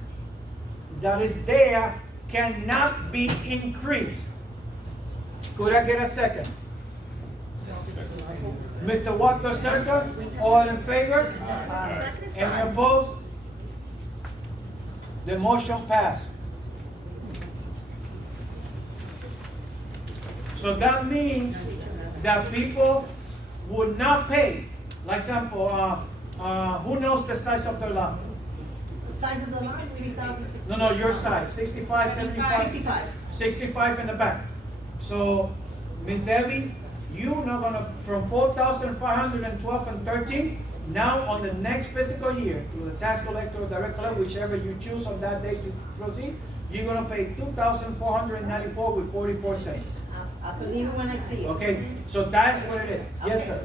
that is there cannot be increased. Could I get a second? Mr. Walker, second. All in favor? Any opposed? The motion passed. So that means that people would not pay. Like example, who knows the size of their lot? The size of the lot, 3,060. No, your size, 65, 75? 65. 65 in the back. So, Ms. Debbie, you not gonna, from 4,512 and 13, now on the next fiscal year, through the tax collector or direct collector, whichever you choose on that day to proceed, you're gonna pay 2,494 with 44 cents. I believe it when I see it. Okay, so that's what it is. Yes, sir.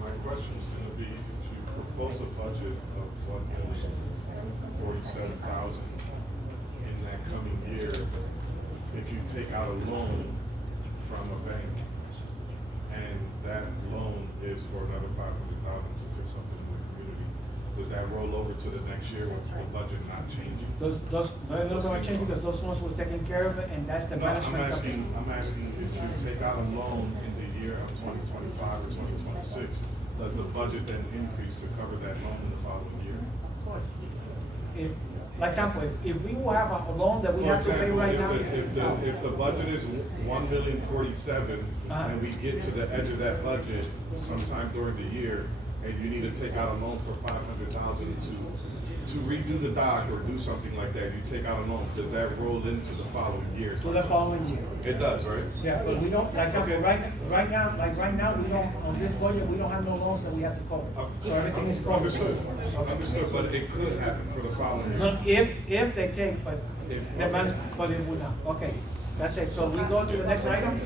My question is gonna be, if you propose a budget of $1,047,000 in that coming year, if you take out a loan from a bank, and that loan is for another $500,000 to fix something in the community, does that roll over to the next year with the budget not changing? Those don't change because those loans was taken care of, and that's the management. I'm asking if you take out a loan in the year of 2025 or 2026, does the budget then increase to cover that loan in the following year? If, like example, if we will have a loan that we have to pay right now. If the budget is $1,047,000 and we get to the edge of that budget sometime during the year, and you need to take out a loan for $500,000 to redo the dock or do something like that, you take out a loan, does that roll into the following year? To the following year. It does, right? Yeah, but we don't, like example, right now, we don't, on this budget, we don't have no loans that we have to cover. So everything is covered. Understood, but it could happen for the following year. No, if they take, but the management, but it would not. Okay, that's it. So we go to the next item.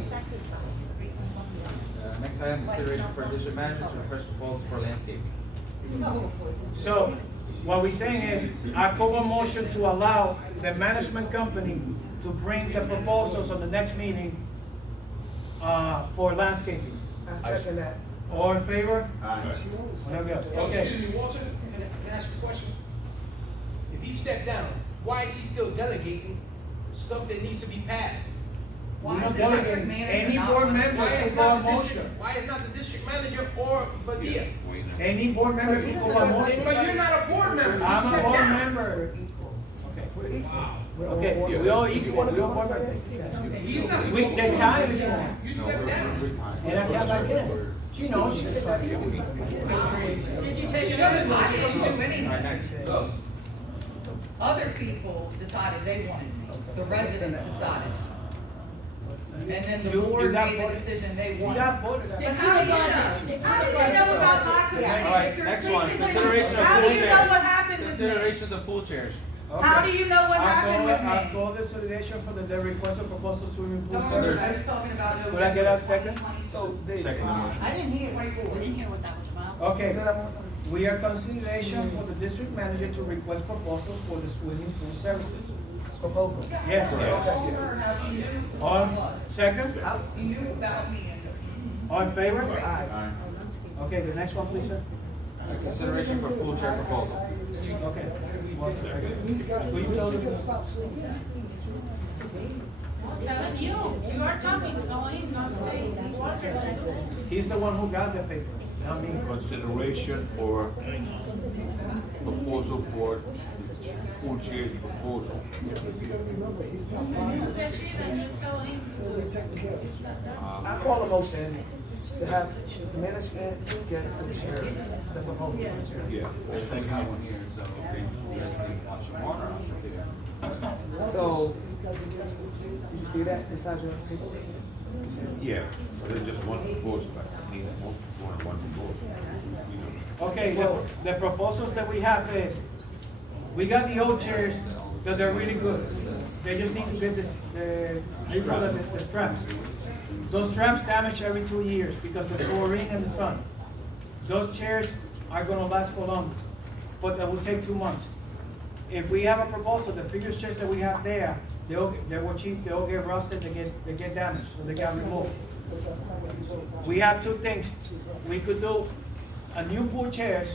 Next item, consideration for district manager to request proposals for landscaping. So what we're saying is, I call a motion to allow the management company to bring the proposals on the next meeting for landscaping. I second that. All in favor? Excuse me, Walter, can I ask you a question? If he stepped down, why is he still delegating stuff that needs to be passed? Why is the district manager Any not board on- member Why can is go a not the motion. district, why is not the district manager or Badia? Any board member can go a motion. But you're not a board member, you I'm a stepped board down. member. Wow. Okay, we all equal, we all board members. He's not The supposed to. time is wrong. You stepped down. And I got back in. She knows, she did that. Did you take it other than Other people decided they wanted, the residents decided. And then the board made the decision they wanted. Stick to the budget, stick to the budget. know about my All right, next one, consideration of How pool do you know chairs. what happened with me? Considerations of pool chairs. How do you know what happened with me? I'll call the solicitation for the request of proposal swimming pool Don't worry, I was services. talking about Could I get a second? Second motion. I didn't hear what that was about. Okay, we are consideration for the district manager to request proposals for the swimming pool services. Proposal. Yes. Owner, how he knew what All, it was. second? He knew about me and. All in favor? Aye. Okay, the next one, please, sir. Consideration for pool chair proposal. Okay. Will you tell them? I'm telling you are talking to him, not saying Walter. He's the one who got the paper, not me. Consideration for proposal for school chairs proposal. You get it and you tell him. I call a motion to have management get the chairs, the proposal. Yeah. So, you see that inside your paper? Yeah, but there's just one proposal, I need one proposal. Okay, the proposals that we have is, we got the old chairs, that they're really good. They just need to get this, how you call it, the straps. Those straps damage every 2 years because the chlorine and the sun. Those chairs are gonna last for longer, but that will take 2 months. If we have a proposal, the previous chairs that we have there, they were cheap, they all get rusted, they get damaged, so they got removed. We have two things. We could do a new pool chairs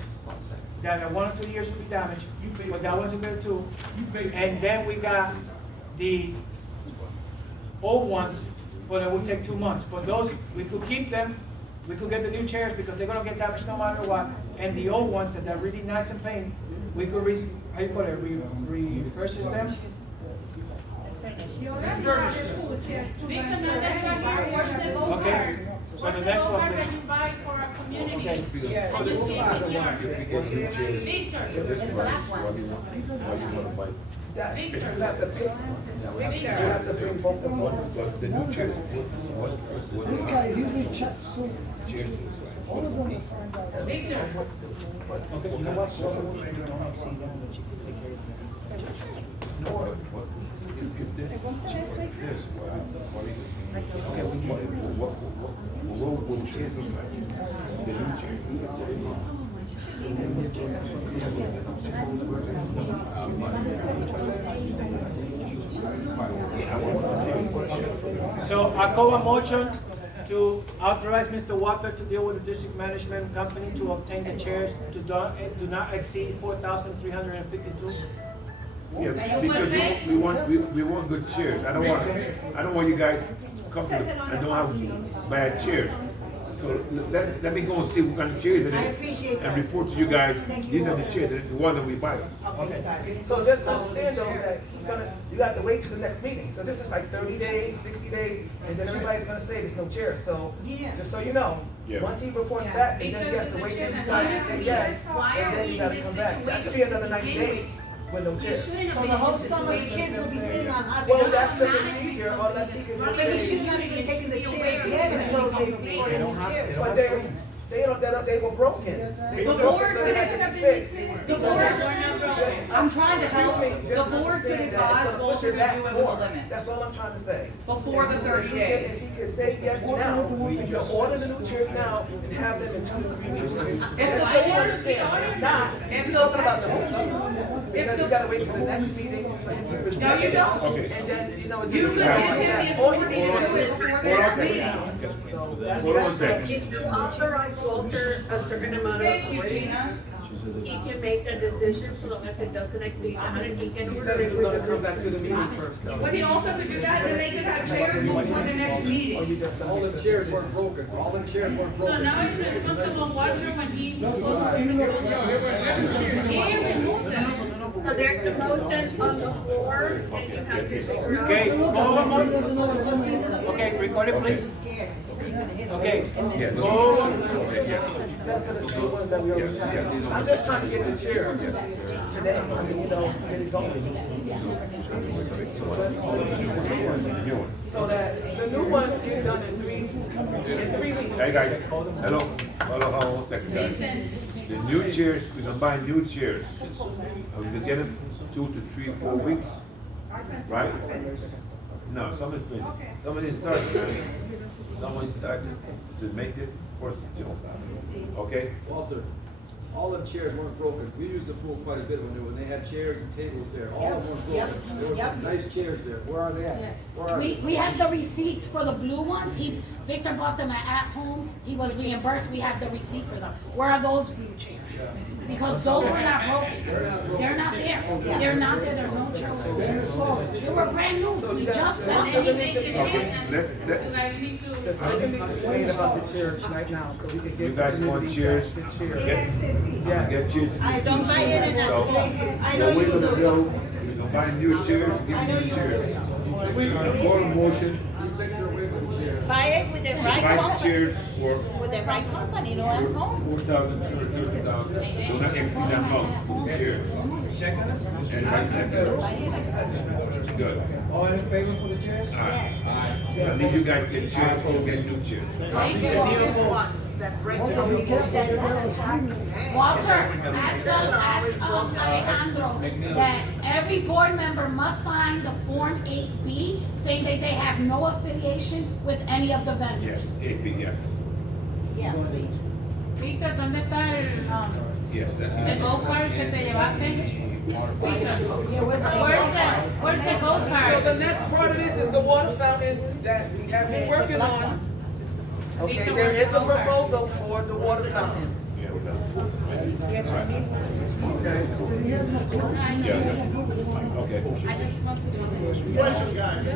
that are 1 or 2 years will be damaged, but that one's good too. And then we got the old ones, but it will take 2 months. But those, we could keep them, we could get the new chairs because they're gonna get damaged no matter what. And the old ones that are really nice and clean, we could repurchase them. Okay, so the next one. That you buy for a community. Okay. Yes. And you keep it yours. Victor. You have to bring both of them. The new chairs, This guy, he will check soon. chairs. All of them will find out. Victor. Okay, you know what? If this is cheap like this, what do you? Okay, what will chairs look like? The new chairs. So I call a motion to authorize Mr. Walker to deal with the district management company to obtain the chairs to do not exceed 4,352. Yes, because we want good chairs. I don't want you guys to come to and don't have bad chairs. So let me go and see what kind of chairs it is and report to you guys, these are the chairs, and the one that we buy. Okay, so just understand though that you have to wait till the next meeting. So this is like 30 days, 60 days, and then everybody's gonna say there's no chair. So, just so you know, once he reports back, and then he has to wait till you guys say yes, and then you gotta come back. That could be another 90 days with no chair. So the whole summer, the kids will be sitting on hot. Well, that's the procedure, unless he can just But he say. should not even taking the chairs yet until they report any chairs. But they were broken. They The were board broken, could so they had to be fixed. The board, I'm trying to help, the board could advise Walter to do it with a limit. That's all I'm trying to say. Before the 30 days. If he can say yes now, we can order the new chairs now and have them in 2 to 3 weeks. That's so you understand. If not, we're talking about the whole summer. Because you gotta wait till the next meeting. No, you don't. And then, you know, You could give him the authority to do it before the next meeting. Hold on a second. If you authorize Walter a certain amount of Thank you, authority, Gina. he can make a decision so long as it doesn't exceed 100, he can He order. said he was gonna come back to the meeting first. though. But he also could do that, and they could have chairs before the next meeting. All them chairs weren't broken, all them chairs weren't So broken. now it's responsible Walter when he's supposed to be. He removed them. So there's the motion on the floor, and you have to figure out. Okay, okay, record it please. Okay, go. I'm just trying to get the chair today, I mean, you know, get it going. So that the new ones get done in 3 weeks. Hey guys, hello, hold on a second guys. The new chairs, we're gonna buy new chairs. We're gonna get them 2 to 3, 4 weeks, right? No, someone's finished. Somebody started, man. Someone started, said make this first, okay? Walter, all them chairs weren't broken. We used the pool quite a bit when they had chairs and tables there. All of them weren't broken. There were some nice chairs there. Where are they at? Where are they? We have the receipts for the blue ones. Victor bought them at home. He was reimbursed. We have the receipt for them. Where are those blue chairs? Because those were not broken. They're not there. They're not there, they're no children. They were brand new, we just bought And then you them. make it Okay, and let's, you let, guys need to. The second needs to explain about the chairs right now, so we can get. you guys want chairs? The Get, chairs. get chairs. I don't buy it in So, I know what we're you gonna do. do, we're gonna buy new chairs, give I you know new you chairs. do. We're gonna call a motion, Buy it with the right buy company, chairs for with the right company, no at home. $4,230. Do not exceed that amount for the chairs. And I second. Good. All in favor for the chairs? I need you guys get chairs, we'll get new chairs. Walter, ask Alejandro that every board member must sign the Form 8B saying that they have no affiliation with any of the vendors. Yes, AP, yes. Yeah, please. Víctor, ¿dónde está Yes, el that's. go-kart que te llevaste? Where's the So go-kart? the next part of this is the water fountain that we have been working on. Okay, there is a proposal for the water fountain. Yeah, we got Okay. I just want to do Question, guys. The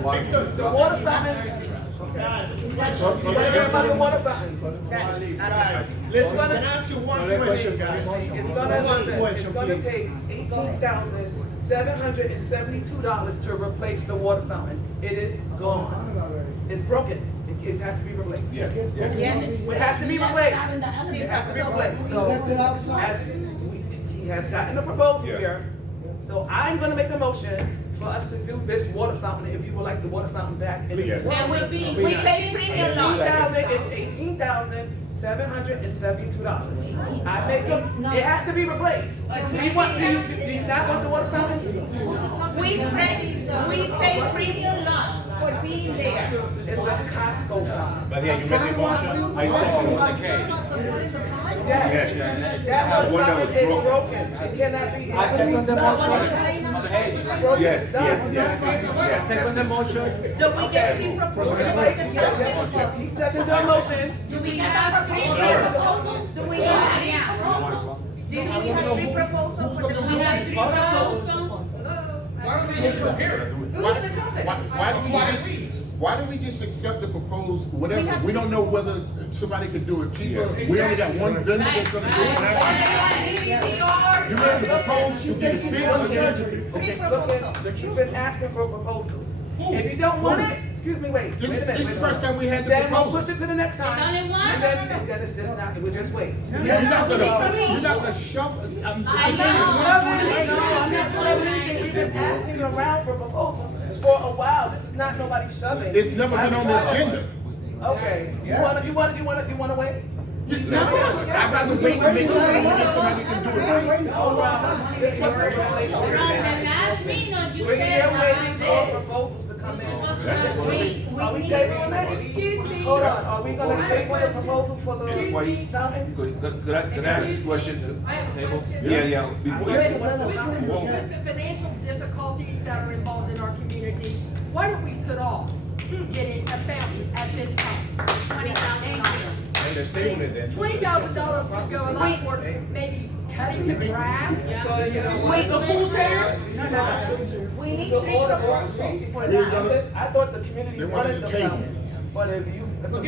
water fountain. Everybody the water fountain. Guys, listen, can I ask you one question, guys? It's gonna take $18,772 to replace the water fountain. It is gone. It's broken. It has to be replaced. Yes, yes. It has to be replaced. It has to be replaced. So, he has gotten a proposal Yeah. here. So I'm gonna make a motion for us to do this water fountain, if you would like the water fountain back. And Yes. That would be. We pay premium lot. It's $18,772. I make it has to be replaced. Do you not want the water fountain? We pay premium lots for being there. It's a Costco fountain. But yeah, you made the motion, I second. Yes, that The one that water was fountain is broken. broken. It cannot be. I second the motion. Yes, yes, yes. Second the motion. Do we get three proposals? He seconded the motion. Do we have three proposals? Do we have Yeah. proposals? Do we have three proposals for the Do we have three proposals? Why don't we just accept the proposed, whatever, we don't know whether somebody could do it cheaper, we only got one vendor that's gonna do it now. You made the proposal to get a bid on the Okay, look, you've been asking for proposals. If you don't want it, excuse me, wait a minute. This is the first time we had the Then we'll proposal. push it to the next time. It's only one? And then it's just not, we'll just wait. You're not gonna shove, I'm I'm not shoving anything. We've been asking around for proposals for a while. This is not nobody shoving. It's never been on the agenda. Okay, you wanna wait? No, I'd rather wait and make sure that somebody can do it right. From the last meeting, you We're said still waiting for about this. proposals to come in. We Are we need- tabling that? Excuse me. Hold on, are we gonna table the proposal for the Excuse me. fountain? Could I ask this question? I have a question. Yeah, before you. With the financial difficulties that are involved in our community, why don't we put off getting a fountain at this time? $20,000. $20,000 would go a lot toward maybe cutting the grass. Wait, the pool chairs? We need The three order proposals for for that. that. I thought the community They wanted wanted the the table. fountain. But if the board. I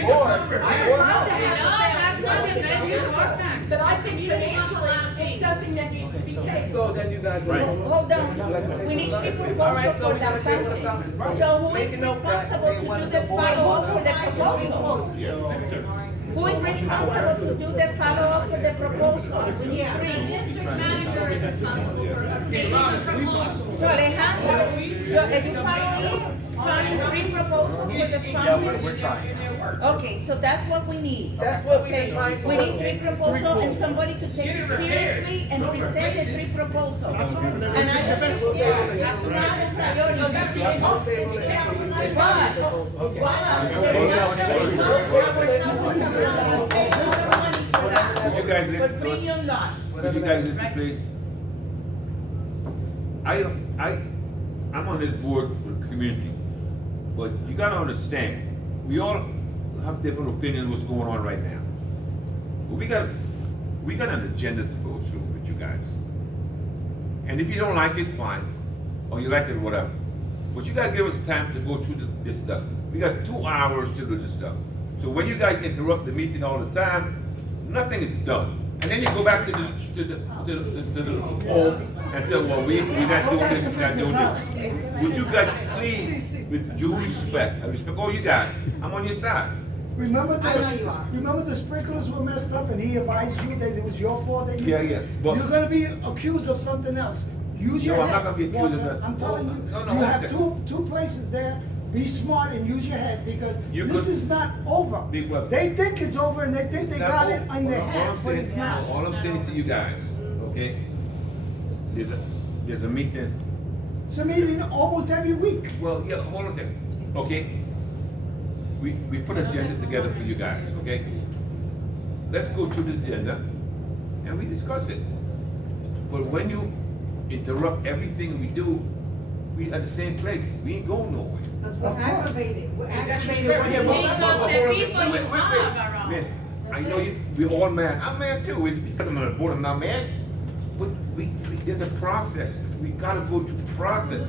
would love to have a fountain. But I think financially, it's something that needs to be taken. So then you guys. Hold on, we need three proposals for that fountain. So who is responsible to do the follow-up for the proposal? Who is responsible to do the follow-up for the proposal? We need three. District manager is responsible for obtaining the proposal. So Alejandro, if you find three proposals for the fountain? We're trying. Okay, so that's what we need. That's what we've been Okay, trying to we work need three proposals and somebody to take it seriously and present the three proposals. And I understand that's not a priority. Would you guys listen to us? Premium lots. Would you guys listen, please? I'm on this board for the community, but you gotta understand, we all have different opinions what's going on right now. But we got an agenda to go through with you guys. And if you don't like it, fine. Or you like it, whatever. But you gotta give us time to go through this stuff. We got 2 hours to do this stuff. So when you guys interrupt the meeting all the time, nothing is done. And then you go back to the home and say, well, we're not doing this, we're not doing this. Would you guys please, with due respect, I respect all you guys, I'm on your side. Remember the sprinklers were messed up and he advised you that it was your fault that you Yeah, did yeah, it? but- You're gonna be accused of something else. Use your No, head. I'm not gonna be accused of Walter. that. I'm telling you, No, you one have second. two places there. Be smart and use your head because You this could- is not over. Big brother. They think it's over and they think they It's got not it over. on their All I'm head, but saying- it's not. All I'm saying to you guys, okay, there's a meeting. It's a meeting almost every week. Well, yeah, hold on a second, okay? We put an agenda together for you guys, okay? Let's go through the agenda and we discuss it. But when you interrupt everything we do, we at the same place, we ain't going nowhere. Because we're aggravated, we're aggravated. Yeah, when but- they- but- Because but- the hold on a people second. you Wait, have are Miss, I know we're all mad. I'm mad too. Because I'm on the board, I'm not mad. But there's a process. We gotta go through the process.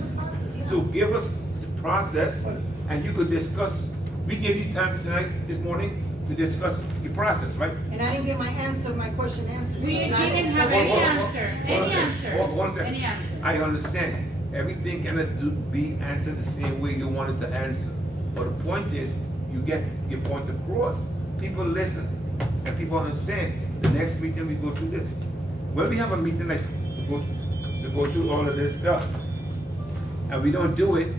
So give us the process and you could discuss. We gave you time tonight, this morning, to discuss your process, right? And I didn't get my question answered. We so now- didn't have any answer, any answer, One second. any answer. I understand. Everything cannot be answered the same way you want it to answer. But the point is, you get your point across. People listen and people understand. The next meeting we go through this. When we have a meeting like to go through all of this stuff, and we don't do it,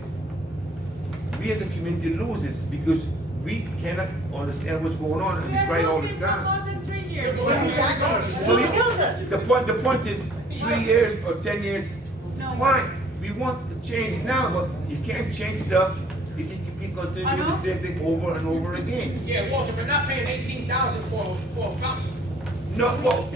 we as a community loses because we cannot understand what's going on and we cry all the time. More than 3 years. Exactly. He killed us. The point is 3 years or 10 years, fine. We want to change now, but you can't change stuff if you keep continuing to do the same thing over and over again. Yeah, Walter, we're not paying 18,000 for a fountain. No, well,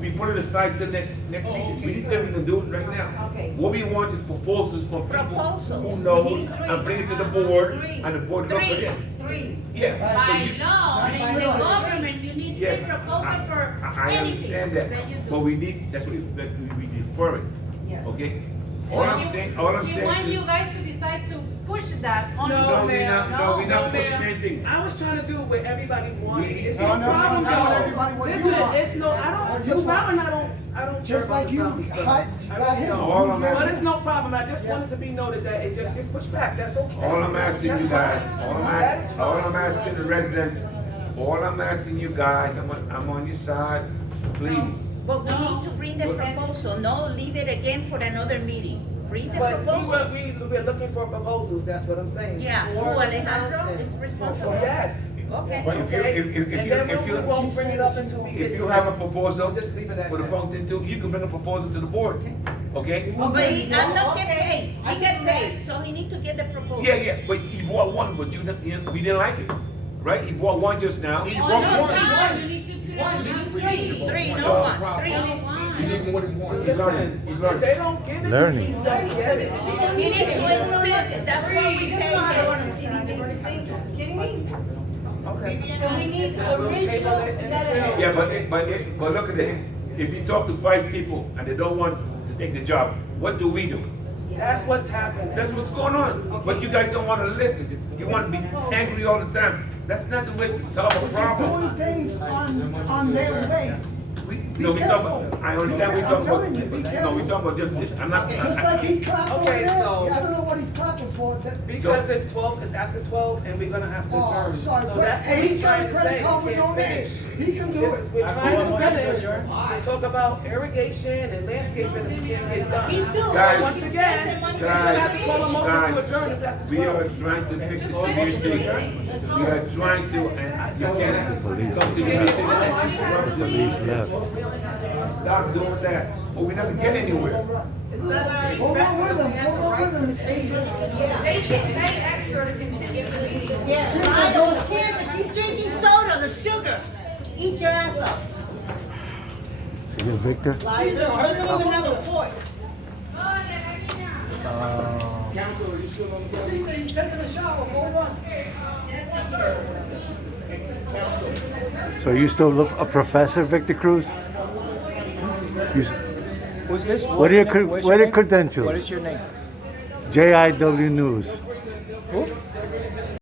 we put it aside till next meeting. We need to even do it right now. Okay. What we want is proposals from people Proposals. who know We need three. and bring it to the board Three. and the board look at it. Three. Yeah. but By you- law, in the government, you need Yes, to propose it for I anything understand that, that you do. but we need, that's what we defer it, Yes. okay? All I'm saying She want you is. guys to decide to push that on. No, we're not pushing ma'am. anything. I was trying to do what everybody wanted. It's No, no no, problem, not what though. everybody what you Listen, want. it's no, I What don't, you the want. fountain, I don't care Just about like the you fountain stuff. got I him. don't. All I'm But asking- it's no problem, I just Yeah. wanted to be noted that it just gets pushed back, that's okay. All I'm asking That's you guys, fine. all I'm asking the residents, all I'm asking you guys, I'm on your side, please. But we need to bring the proposal, no, leave it again for another meeting. Bring the But proposal. we're looking for proposals, that's what I'm saying. Yeah, For who, the Alejandro fountain. is responsible? Yes. Okay. But if you, Okay. if And then you, we won't bring it up until we if get. you have a proposal Just leave it at for the that. fountain too, you can bring a proposal to the board, okay? But I'm not get paid, I get paid, so he need to get the proposal. Yeah, but he bought one, but we didn't like it, right? He bought one just now. Oh, no, time, you need to three. Three, no one, three. You need more than one. He's learning, he's learning. They don't give it to Learning. these don't get it. You need to insist, that's why we pay here on a C.D.D. thing, kidding me? Okay. So we need original letter. Yeah, but look at it. If you talk to 5 people and they don't want to take the job, what do we do? That's what's happening. That's what's going on. But you guys don't want to listen. You want to be angry all the time. That's not the way to solve a You're problem. doing things on their way. No, we talk about, I understand we talk I'm telling you, about, be no, careful. we talk about just this. I'm not. Just like he clapped over Okay, there. so- I don't know what he's clapping for. Because it's 12, it's after 12, and we're gonna have to Oh, adjourn. sorry, So but that's what hey, he's got trying a to credit say. card with He can't donate. finish. He can do This it. is- We're trying to finish finish. to talk about irrigation and landscaping and we can't get done. He's still, Guys, Once he again, sent the money. we have to call a motion to adjourn, it's after We are 12. trying to fix the community. We are trying to, and you can't come to the meeting and disrupt the meeting. Stop doing that, or we're not gonna get anywhere. Hold on with him, hold on with him. They should pay extra to continue the meeting. Yes, I don't care if you drinking soda, the sugar, eat your ass up. See you, Victor. Caesar, doesn't even have a fork. Caesar, he's taking a shower, go run. So you still look a professor, Victor Cruz? You, Who's this? What are your What's what are your your name? credentials? What is your name? JIW News. Who?